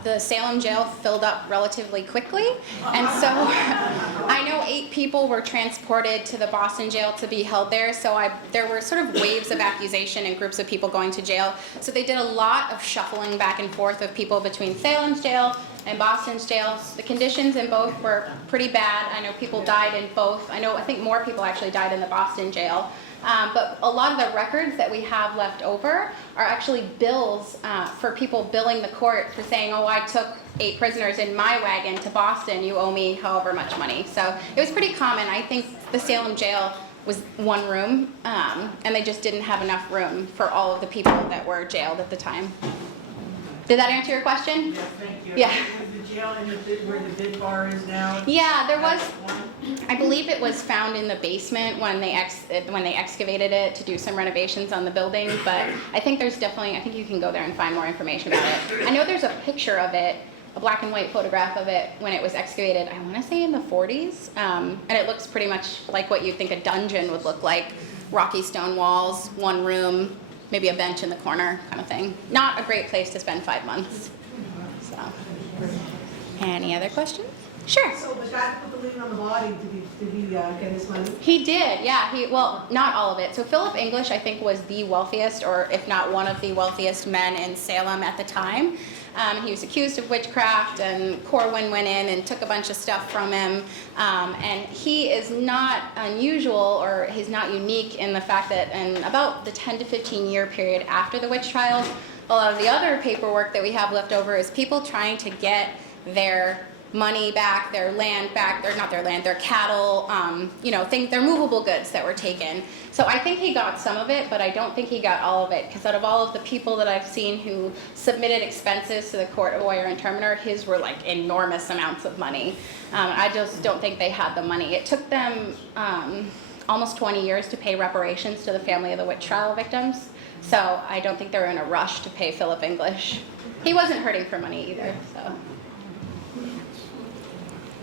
the Salem jail filled up relatively quickly, and so I know 8 people were transported to the Boston jail to be held there. So there were sort of waves of accusation and groups of people going to jail. So they did a lot of shuffling back and forth of people between Salem's jail and Boston's jail. The conditions in both were pretty bad. I know people died in both. I think more people actually died in the Boston jail. But a lot of the records that we have left over are actually bills for people billing the court for saying, oh, I took 8 prisoners in my wagon to Boston, you owe me however much money. So it was pretty common. I think the Salem jail was 1 room, and they just didn't have enough room for all of the people that were jailed at the time. Did that answer your question? Yes, thank you. Yeah. Was the jail in where the bid bar is now? Yeah, there was. One? I believe it was found in the basement when they excavated it to do some renovations on the building, but I think there's definitely, I think you can go there and find more information about it. I know there's a picture of it, a black and white photograph of it when it was excavated, I want to say in the 40s, and it looks pretty much like what you'd think a dungeon would look like. Rocky stone walls, 1 room, maybe a bench in the corner kind of thing. Not a great place to spend 5 months. So, any other questions? Sure. So the guy who put the lien on the body, did he get his money? He did, yeah. Well, not all of it. So Philip English, I think, was the wealthiest, or if not one of the wealthiest men in Salem at the time. He was accused of witchcraft, and Corwin went in and took a bunch of stuff from him. And he is not unusual, or he's not unique in the fact that in about the 10 to 15 year period after the witch trials, a lot of the other paperwork that we have left over is people trying to get their money back, their land back, their cattle, their movable goods that were taken. So I think he got some of it, but I don't think he got all of it, because out of all of the people that I've seen who submitted expenses to the Court of Oyer and Terminer, his were like enormous amounts of money. I just don't think they had the money. It took them almost 20 years to pay reparations to the family of the witch trial victims, so I don't think they were in a rush to pay Philip English. He wasn't hurting for money either, so.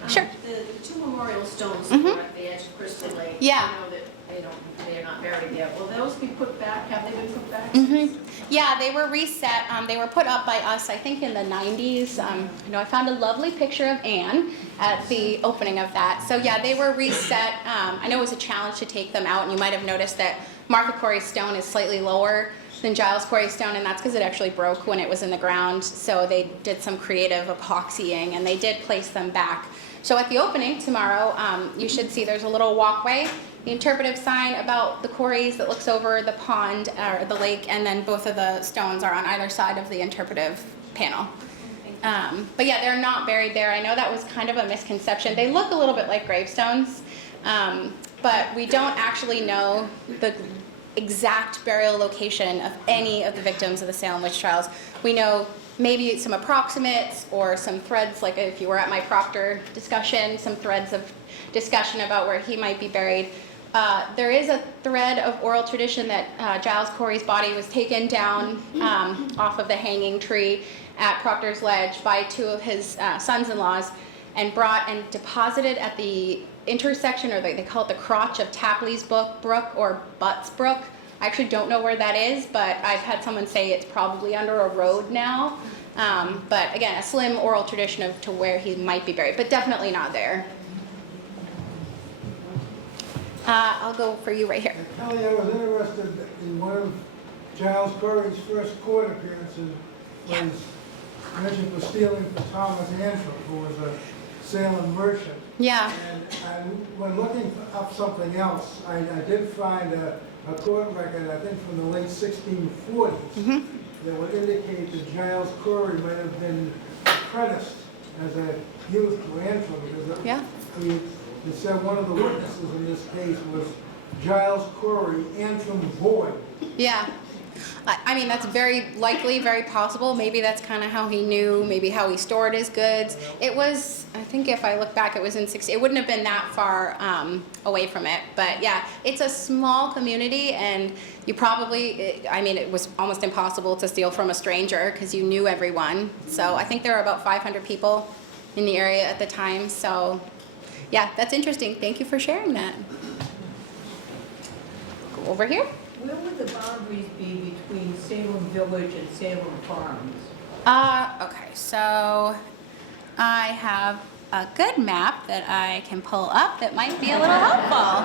Sure. The 2 memorial stones Mhm. that are at the edge of Crystal Lake. Yeah. I know that they're not buried yet. Will those be put back? Have they been put back? Mm-hmm. Yeah, they were reset. They were put up by us, I think, in the 90s. I found a lovely picture of Anne at the opening of that. So yeah, they were reset. I know it was a challenge to take them out, and you might have noticed that Martha Corey's stone is slightly lower than Giles Corey's stone, and that's because it actually broke when it was in the ground. So they did some creative epoxying, and they did place them back. So at the opening tomorrow, you should see there's a little walkway, the interpretive sign about the Coreys that looks over the pond or the lake, and then both of the stones are on either side of the interpretive panel. But yeah, they're not buried there. I know that was kind of a misconception. They look a little bit like gravestones, but we don't actually know the exact burial location of any of the victims of the Salem witch trials. We know maybe some approximates or some threads, like if you were at my Proctor discussion, some threads of discussion about where he might be buried. There is a thread of oral tradition that Giles Corey's body was taken down off of the hanging tree at Proctor's Ledge by 2 of his sons-in-laws and brought and deposited at the intersection, or they call it the crotch of Tapley's Brook or Butts Brook. I actually don't know where that is, but I've had someone say it's probably under a road now. But again, a slim oral tradition to where he might be buried, but definitely not there. I'll go for you right here. Ellie, I was interested in one of Giles Corey's first court appearances was mentioned for stealing from Thomas Antrim, who was a Salem merchant. Yeah. And when looking up something else, I did find a court record, I think from the late 1640s, that would indicate that Giles Corey might have been apprenticed as a youth to Antrim, because it said one of the witnesses in this case was Giles Corey, Antrim boy. Yeah. I mean, that's very likely, very possible. Maybe that's kind of how he knew, maybe how he stored his goods. It was, I think if I look back, it was in 60, it wouldn't have been that far away from it. But yeah, it's a small community, and you probably, I mean, it was almost impossible to steal from a stranger because you knew everyone. So I think there are about 500 people in the area at the time. So yeah, that's interesting. Thank you for sharing that. Go over here. Where would the boundaries be between Salem Village and Salem Farms? Okay, so I have a good map that I can pull up that might be a little helpful.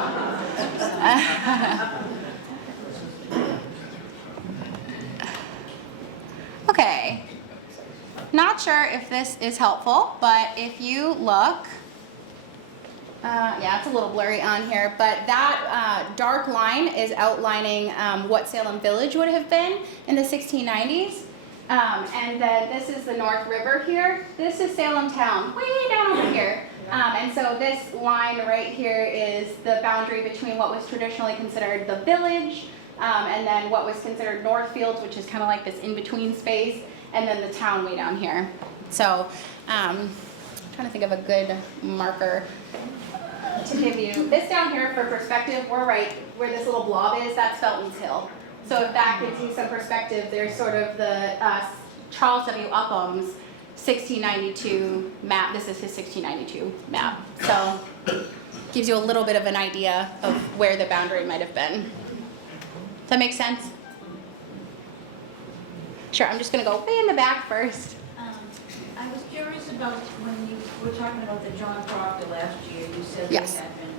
Okay, not sure if this is helpful, but if you look, yeah, it's a little blurry on here, but that dark line is outlining what Salem Village would have been in the 1690s. And then this is the North River here. This is Salem Town, way down over here. And so this line right here is the boundary between what was traditionally considered the village, and then what was considered Northfields, which is kind of like this in-between space, and then the town way down here. So I'm trying to think of a good marker to give you. This down here for perspective, we're right where this little blob is, that's Felton's Hill. So if that gives you some perspective, there's sort of the Charles W. Upham's 1692 map. This is his 1692 map. So gives you a little bit of an idea of where the boundary might have been. Does that make sense? Sure, I'm just gonna go way in the back first. I was curious about when you were talking about the John Proctor last year, you said Yes. they had been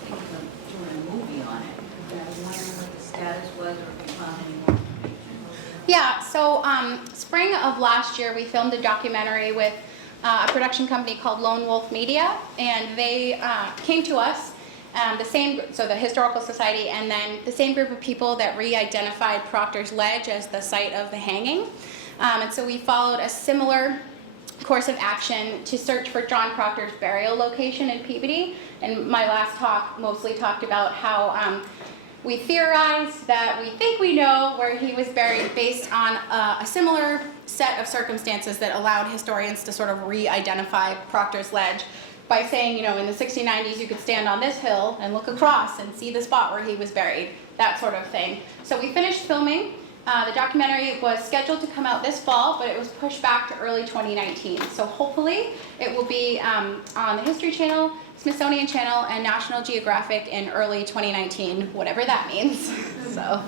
thinking of doing a movie on it. And I was wondering what the status was or if you found any more information. Yeah, so spring of last year, we filmed a documentary with a production company called Lone Wolf Media, and they came to us, so the Historical Society, and then the same group of people that re-identified Proctor's Ledge as the site of the hanging. And so we followed a similar course of action to search for John Proctor's burial location in Peabody. And my last talk mostly talked about how we theorized that we think we know where he was buried based on a similar set of circumstances that allowed historians to sort of re-identify Proctor's Ledge by saying, in the 1690s you could stand on this hill and look across and see the spot where he was buried, that sort of thing. So we finished filming. The documentary was scheduled to come out this fall, but it was pushed back to early 2019. So hopefully it will be on the History Channel, Smithsonian Channel, and National Geographic in early 2019, whatever that means. So,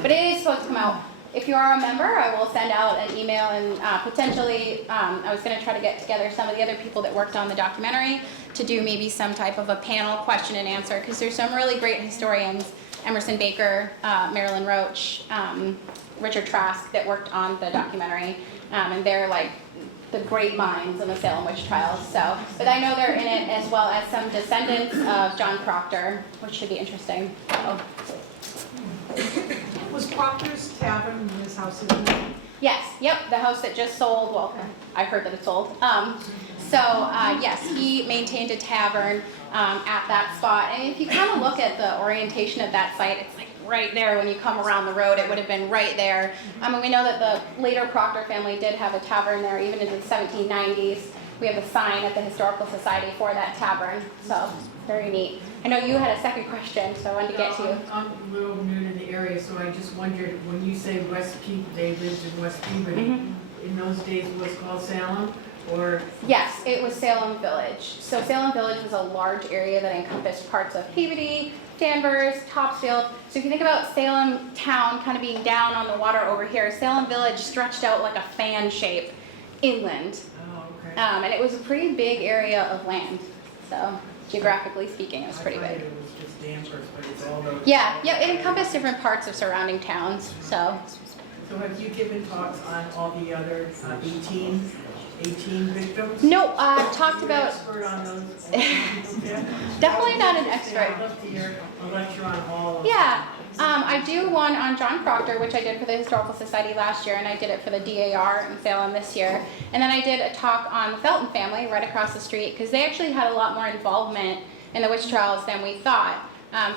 but it is supposed to come out. If you are a member, I will send out an email and potentially, I was going to try to get together some of the other people that worked on the documentary to do maybe some type of a panel question and answer, because there's some really great historians, Emerson Baker, Marilyn Roach, Richard Trask, that worked on the documentary, and they're like the great minds in the Salem witch trials. So, but I know they're in it as well as some descendants of John Proctor, which should be interesting. So. Was Proctor's Tavern in his house in there? Yes, yep, the house that just sold, well, I heard that it sold. Yes, he maintained a tavern at that spot. And if you kind of look at the orientation of that site, it's like right there when you come around the road, it would have been right there. We know that the later Proctor family did have a tavern there even in the 1790s. We have a sign at the Historical Society for that tavern, so very neat. I know you had a second question, so I wanted to get to you. I'm a little new to the area, so I just wondered, when you say West Peabody, they lived in West Peabody, in those days it was called Salem, or? Yes, it was Salem Village. So Salem Village was a large area that encompassed parts of Peabody, Danvers, Topsfield. So if you think about Salem town kind of being down on the water over here, Salem Village stretched out like a fan shape inland. Oh, okay. And it was a pretty big area of land. So geographically speaking, it was pretty I thought big. it was just Danvers, but it's all those. Yeah, it encompassed different parts of surrounding towns. So So have you given talks on all the other 18 victims? no, talked You're about. an expert on those? Yeah. Definitely not an Yeah, expert. I'd love to hear a lecture on all of them. Yeah, I do one on John Proctor, which I did for the Historical Society last year, and I did it for the DAR in Salem this year. And then I did a talk on the Felton family right across the street, because they actually had a lot more involvement in the witch trials than we thought.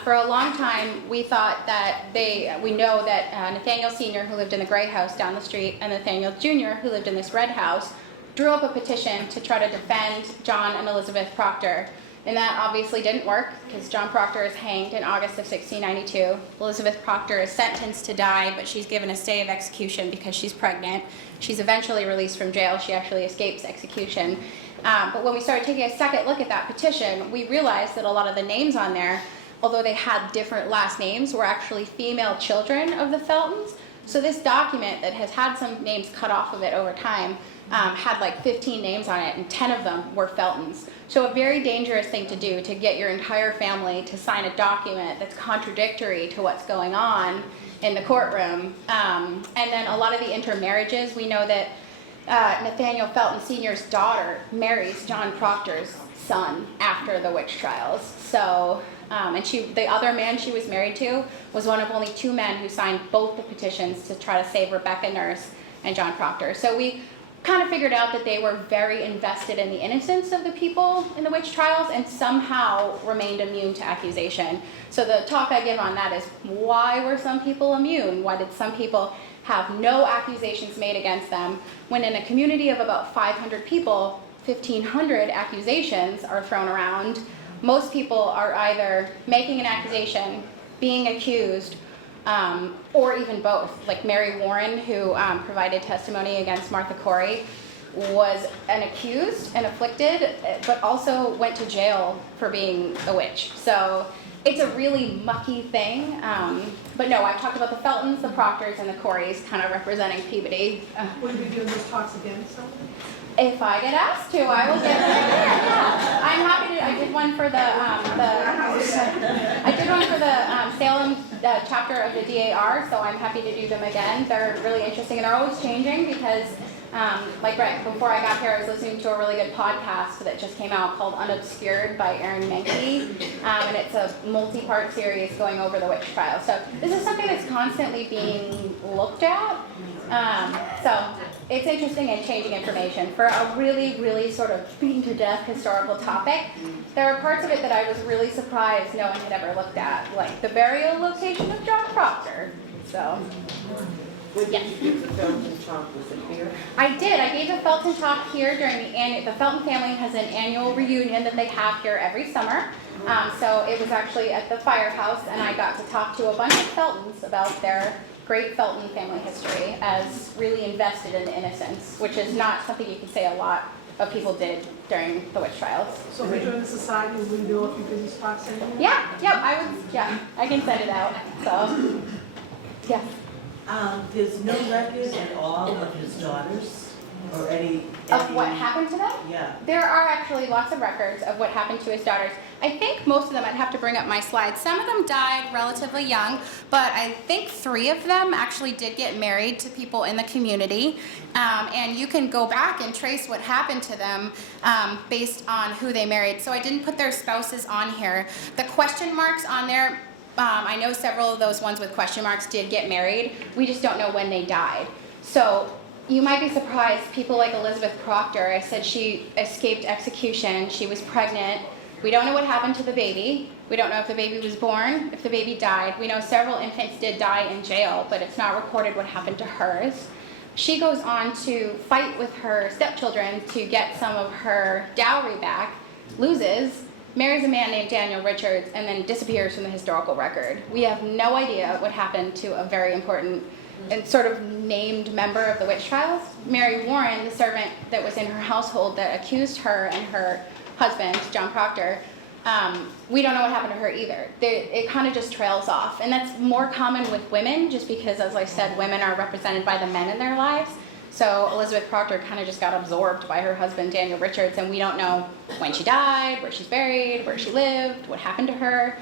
For a long time, we thought that we know that Nathaniel Sr., who lived in the gray house down the street, and Nathaniel Jr., who lived in this red house, drew up a petition to try to defend John and Elizabeth Proctor And that obviously didn't work because John Proctor is hanged in August of 1692. Elizabeth Proctor is sentenced to die, but she's given a stay of execution because she's pregnant. She's eventually released from jail. She actually escapes execution. But when we started taking a second look at that petition, we realized that a lot of the names on there, although they had different last names, were actually female children of the Feltons. So this document that has had some names cut off of it over time had like 15 names on it, and 10 of them were Feltons. So a very dangerous thing to do, to get your entire family to sign a document that's contradictory to what's going on in the courtroom. And then a lot of the intermarriages, we know that Nathaniel Felton Sr.'s daughter marries John Proctor's son after the witch trials. So, and the other man she was married to was one of only 2 men who signed both the petitions to try to save Rebecca Nurse and John Proctor. So we kind of figured out that they were very invested in the innocence of the people in the witch trials and somehow remained immune to accusation. So the talk I give on that is, why were some people immune? Why did some people have no accusations made against them when in a community of about 500 people, 1,500 accusations are thrown around? Most people are either making an accusation, being accused, or even both. Like Mary Warren, who provided testimony against Martha Corey, was an accused and afflicted, but also went to jail for being a witch. So it's a really mucky thing. But no, I've talked about the Feltons, the Proctors, and the Coreys kind of representing Peabody. Will you be doing those talks again, so? If I get asked to, I will get right there. Yeah, I'm happy to. I did one for the Salem chapter of the DAR, so I'm happy to do them again. They're really interesting, and they're always changing because, like right before I got here, I was listening to a really good podcast that just came out called Unobscured by Aaron Mahnke, and it's a multi-part series going over the witch trial. So this is something that's constantly being looked at. So it's interesting and changing information. For a really, really sort of beaten to death historical topic, there are parts of it that I was really surprised no one had ever looked at, like the burial location of John Proctor. So, Did you give the Felton talk? Was it here? I did. I gave a Felton talk here during the Felton family has an annual reunion that they have here every summer. So it was actually at the firehouse, and I got to talk to a bunch of Feltons about their great Felton family history as really invested in the innocence, which is not something you can say a lot of people did during the witch trials. So if you're doing the society, will you do a few business talks anyway? Yeah, I can send it out, so, yeah. There's no record at all of his daughters or any Of what happened to them? Yeah. There are actually lots of records of what happened to his daughters. I think most of them, I'd have to bring up my slides. Some of them died relatively young, but I think 3 of them actually did get married to people in the community. And you can go back and trace what happened to them based on who they married. So I didn't put their spouses on here. The question marks on there, I know several of those ones with question marks did get married. We just don't know when they died. So you might be surprised, people like Elizabeth Proctor, I said she escaped execution, she was pregnant. We don't know what happened to the baby. We don't know if the baby was born, if the baby died. We know several infants did die in jail, but it's not recorded what happened to hers. She goes on to fight with her stepchildren to get some of her dowry back, loses, marries a man named Daniel Richards, and then disappears from the historical record. We have no idea what happened to a very important and sort of named member of the witch trials. Mary Warren, the servant that was in her household that accused her and her husband, John Proctor, we don't know what happened to her either. It kind of just trails off. And that's more common with women, just because, as I said, women are represented by the men in their lives. So Elizabeth Proctor kind of just got absorbed by her husband, Daniel Richards, and we don't know when she died, where she's buried, where she lived, what happened to her.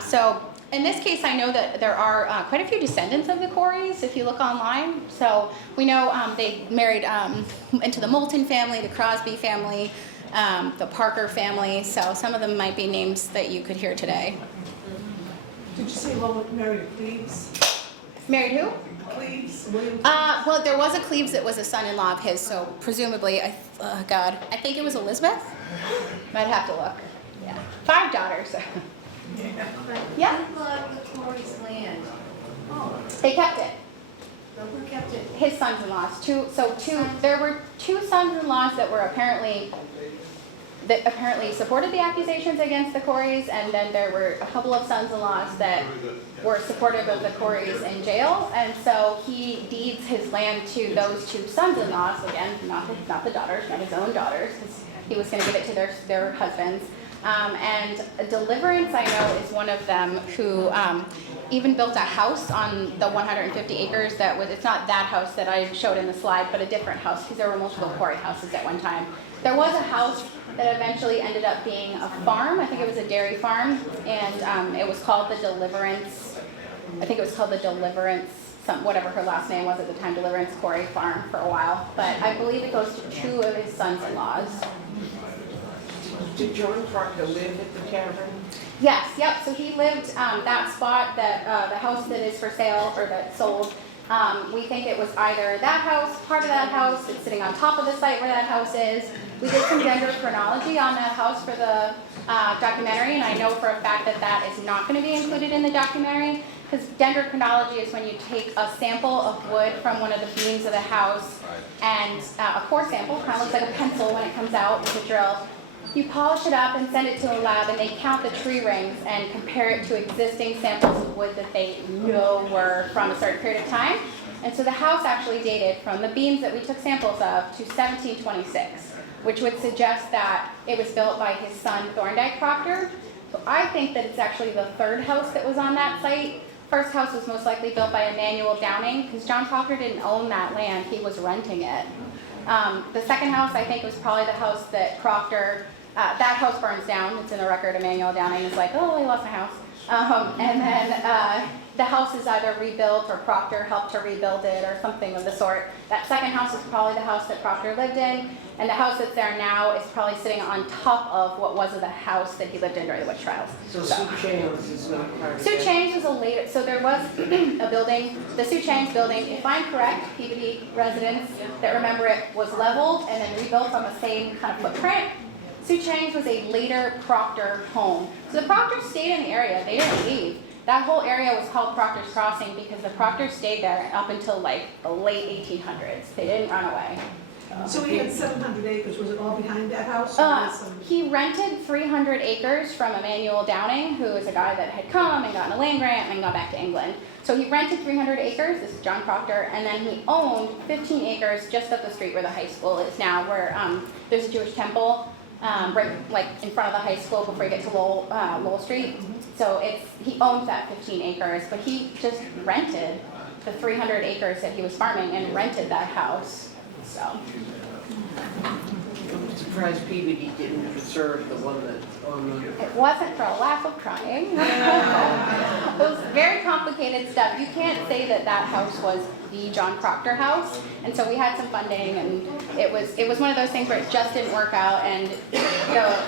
So in this case, I know that there are quite a few descendants of the Coreys, if you look online. So we know they married into the Moulton family, the Crosby family, the Parker family. So some of them might be names that you could hear today. Did you say one married Cleves? Married who? Cleves, William? Well, there was a Cleves that was a son-in-law of his, so presumably, I think it was Elizabeth. Might have to look. Yeah, 5 daughters. Yeah. Who bought the Corey's land? Oh, They kept it. who kept it? His sons-in-laws. There were 2 sons-in-laws that were apparently that apparently supported the accusations against the Coreys, and then there were a couple of sons-in-laws that were supportive of the Coreys in jail, and so he deeds his land to those two sons-in-laws, again, not the daughters, not his own daughters, because he was going to give it to their husbands. And Deliverance, I know, is one of them who even built a house on the 150 acres that was, it's not that house that I showed in the slide, but a different house, because there were multiple Corey houses at one time. There was a house that eventually ended up being a farm. I think it was a dairy farm, and it was called the Deliverance, I think it was called the Deliverance, whatever her last name was at the time, Deliverance Corey Farm for a while. But I believe it goes to two of his sons-in-laws. Did John Proctor live at the tavern? Yes, yep, so he lived, that spot, that, the house that is for sale, or that sold, we think it was either that house, part of that house, it's sitting on top of the site where that house is. We did some dendrochronology on that house for the documentary, and I know for a fact that that is not going to be included in the documentary, because dendrochronology is when you take a sample of wood from one of the beams of the house, and a core sample, kind of looks like a pencil when it comes out with a drill. You polish it up and send it to a lab, and they count the tree rings and compare it to existing samples of wood that they know were from a certain period of time. And so the house actually dated from the beams that we took samples of to 1726, which would suggest that it was built by his son Thorndike Proctor. So I think that it's actually the third house that was on that site. First house was most likely built by Emmanuel Downing, because John Proctor didn't own that land, he was renting it. The second house, I think, was probably the house that Proctor, that house burns down. It's in the record. Emmanuel Downing is like, oh, I lost my house. And then the house is either rebuilt or Proctor helped to rebuild it or something of the sort. That second house is probably the house that Proctor lived in. And the house that's there now is probably sitting on top of what was the house that he lived in during the witch trials. So Sue Chains is not part of Sue that? Chains was a later, so there was a building, the Sue Chains building, if I'm correct, Peabody residents that remember it, was leveled and then rebuilt on the same kind of footprint. Sue Chains was a later Proctor home. So the Proctors stayed in the area, they didn't leave. That whole area was called Proctor's Crossing because the Proctors stayed there up until like the late 1800s. They didn't run away. So he had 700 acres, was it all behind that house? Or was some- He rented 300 acres from Emmanuel Downing, who is a guy that had come and gotten a land grant and then got back to England. So he rented 300 acres, this is John Proctor, and then he owned 15 acres just up the street where the high school is now, where there's a Jewish temple right like in front of the high school before you get to Lowell Street. So he owns that 15 acres, but he just rented the 300 acres that he was farming and rented that house. So. I'm surprised Peabody didn't preserve the one that's on the... It wasn't for a lack of trying. It was very complicated stuff. You can't say that that house was the John Proctor house. And so we had some funding, and it was one of those things where it just didn't work out. And the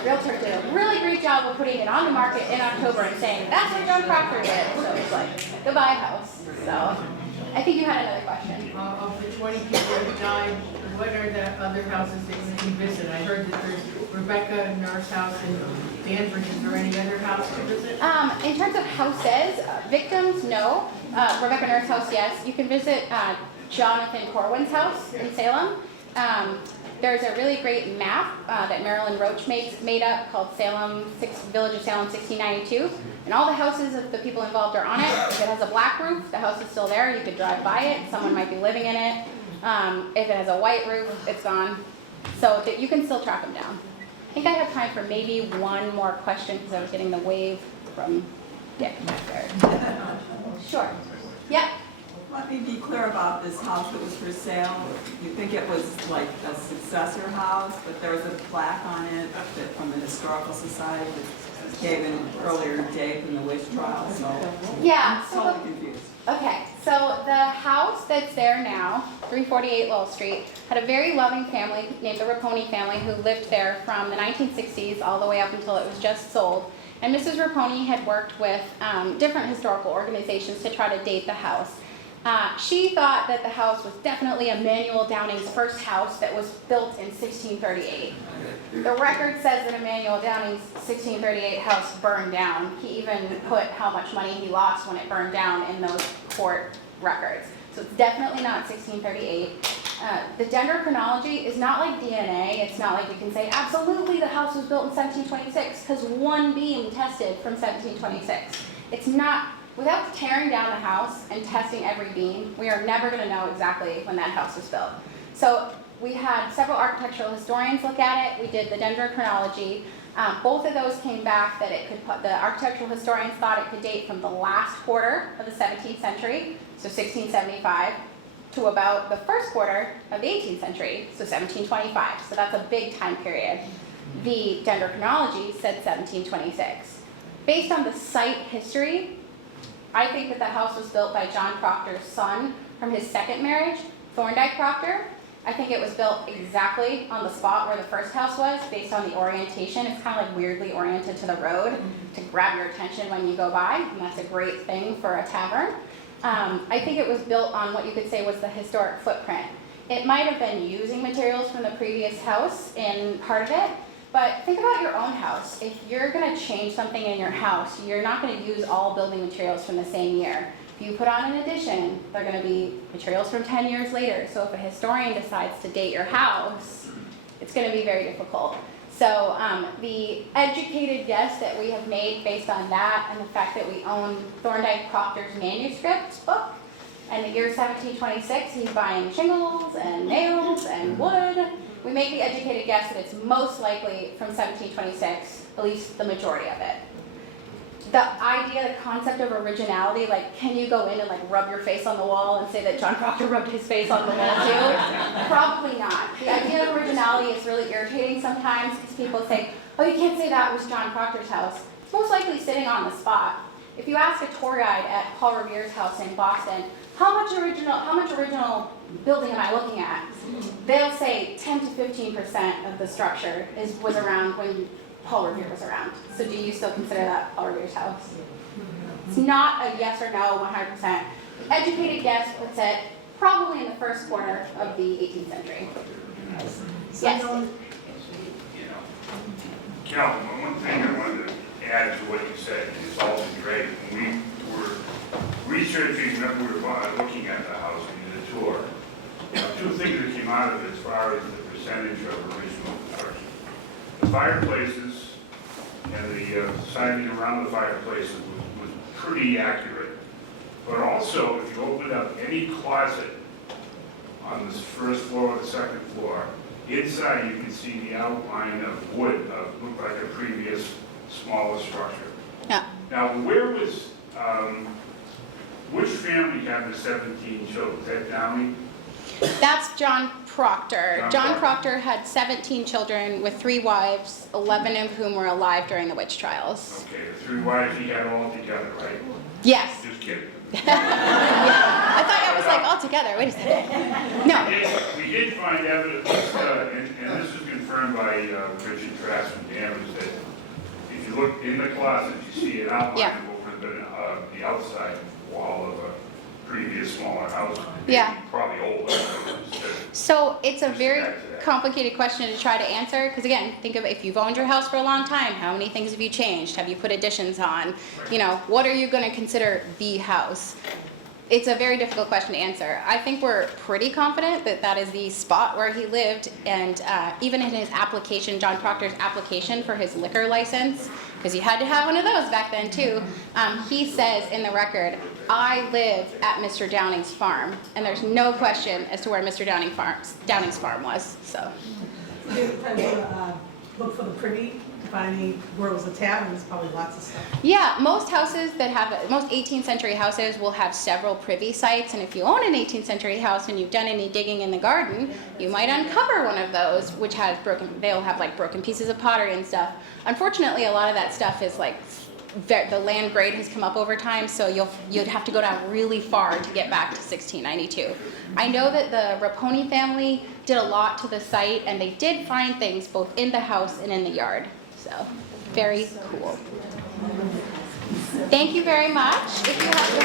realtor did a really great job of putting it on the market in October and saying, that's what John Proctor did. So it was like, goodbye house. So I think you had another question. Of the 20 people that died, what are the other houses that you can visit? I heard that there's Rebecca Nurse House in Danvers. Is there any other house to visit? In terms of houses, victims, no. Rebecca Nurse House, yes. You can visit Jonathan Corwin's house in Salem. There's a really great map that Marilyn Roach made up called Village of Salem 1692. And all the houses of the people involved are on it. If it has a black roof, the house is still there. You could drive by it. Someone might be living in it. If it has a white roof, it's gone. So that you can still track them down. I think I have time for maybe one more question because I was getting the wave from Dick back there. Sure. Yep. Let me be clear about this house that was for sale. You think it was like a successor house, but there was a plaque on it that from the Historical Society that gave an earlier date than the witch trial, so Yeah. I'm totally confused. Okay, so the house that's there now, 348 Lowell Street, had a very loving family named the Raponi family who lived there from the 1960s all the way up until it was just sold. And Mrs. Raponi had worked with different historical organizations to try to date the house. She thought that the house was definitely Emmanuel Downing's first house that was built in 1638. The record says that Emmanuel Downing's 1638 house burned down. He even put how much money he lost when it burned down in those court records. So it's definitely not 1638. The dendrochronology is not like DNA. It's not like we can say absolutely the house was built in 1726 because one beam tested from 1726. It's not, without tearing down the house and testing every beam, we are never going to know exactly when that house was built. So we had several architectural historians look at it. We did the dendrochronology. Both of those came back that it could put, the architectural historians thought it could date from the last quarter of the 17th century, so 1675, to about the first quarter of the 18th century, so 1725. So that's a big time period. The dendrochronology said 1726. Based on the site history, I think that the house was built by John Proctor's son from his second marriage, Thorndike Proctor. I think it was built exactly on the spot where the first house was, based on the orientation. It's kind of like weirdly oriented to the road to grab your attention when you go by, and that's a great thing for a tavern. I think it was built on what you could say was the historic footprint. It might have been using materials from the previous house in part of it, but think about your own house. If you're gonna change something in your house, you're not gonna use all building materials from the same year. If you put on an addition, they're gonna be materials from 10 years later. So if a historian decides to date your house, it's gonna be very difficult. So the educated guess that we have made based on that and the fact that we own Thorndike Proctor's manuscript book, and the year 1726, he's buying shingles and nails and wood. We make the educated guess that it's most likely from 1726, at least the majority of it. The idea, the concept of originality, like can you go in and like rub your face on the wall and say that John Proctor rubbed his face on the wall too? Probably not. The idea of originality is really irritating sometimes because people say, oh, you can't say that was John Proctor's house. It's most likely sitting on the spot. If you ask a tour guide at Paul Revere's house in Boston, how much original building am I looking at? They'll say 10 to 15% of the structure was around when Paul Revere was around. So do you still consider that Paul Revere's house? It's not a yes or no 100%. Educated guess puts it probably in the first quarter of the 18th century. Yes? Calvin, one thing I wanted to add to what you said, and it's all been great. When we were researching, we were looking at the house, we did a tour. Two things that came out of it as far as the percentage of original construction. The fireplaces and the siding around the fireplaces was pretty accurate. But also, if you open up any closet on this first floor or the second floor, inside you can see the outline of wood, looked like a previous smaller structure. Yeah. Now, where was, which family had the 17 children? Is that Downey? That's John Proctor. John Proctor had 17 children with 3 wives, 11 of whom were alive during the witch trials. Okay, the 3 wives he had all together, right? Yes. Just kidding. I thought I was like all together. Wait a second. No. We did find evidence, and this is confirmed by Richard Trask from Danvers, that if you look in the closet, you see an outline Yeah. of what would have been the outside wall of a previous smaller house. Yeah. Probably older. So it's a very complicated question to try to answer because again, think of if you've owned your house for a long time, how many things have you changed? Have you put additions on? You know, what are you going to consider the house? It's a very difficult question to answer. I think we're pretty confident that that is the spot where he lived, and even in his application, John Proctor's application for his liquor license, because you had to have one of those back then too, he says in the record, I live at Mr. Downing's farm, and there's no question as to where Mr. Downing's farm was, so. Look for the privy, to find any, where it was a tavern, there's probably lots of stuff. Yeah, most houses that have, most 18th century houses will have several privy sites, and if you own an 18th century house and you've done any digging in the garden, you might uncover one of those, which has they'll have like broken pieces of pottery and stuff. Unfortunately, a lot of that stuff is like, the land grade has come up over time, so you'd have to go down really far to get back to 1692. I know that the Raponi family did a lot to the site, and they did find things both in the house and in the yard. So, very cool. Thank you very much. If you have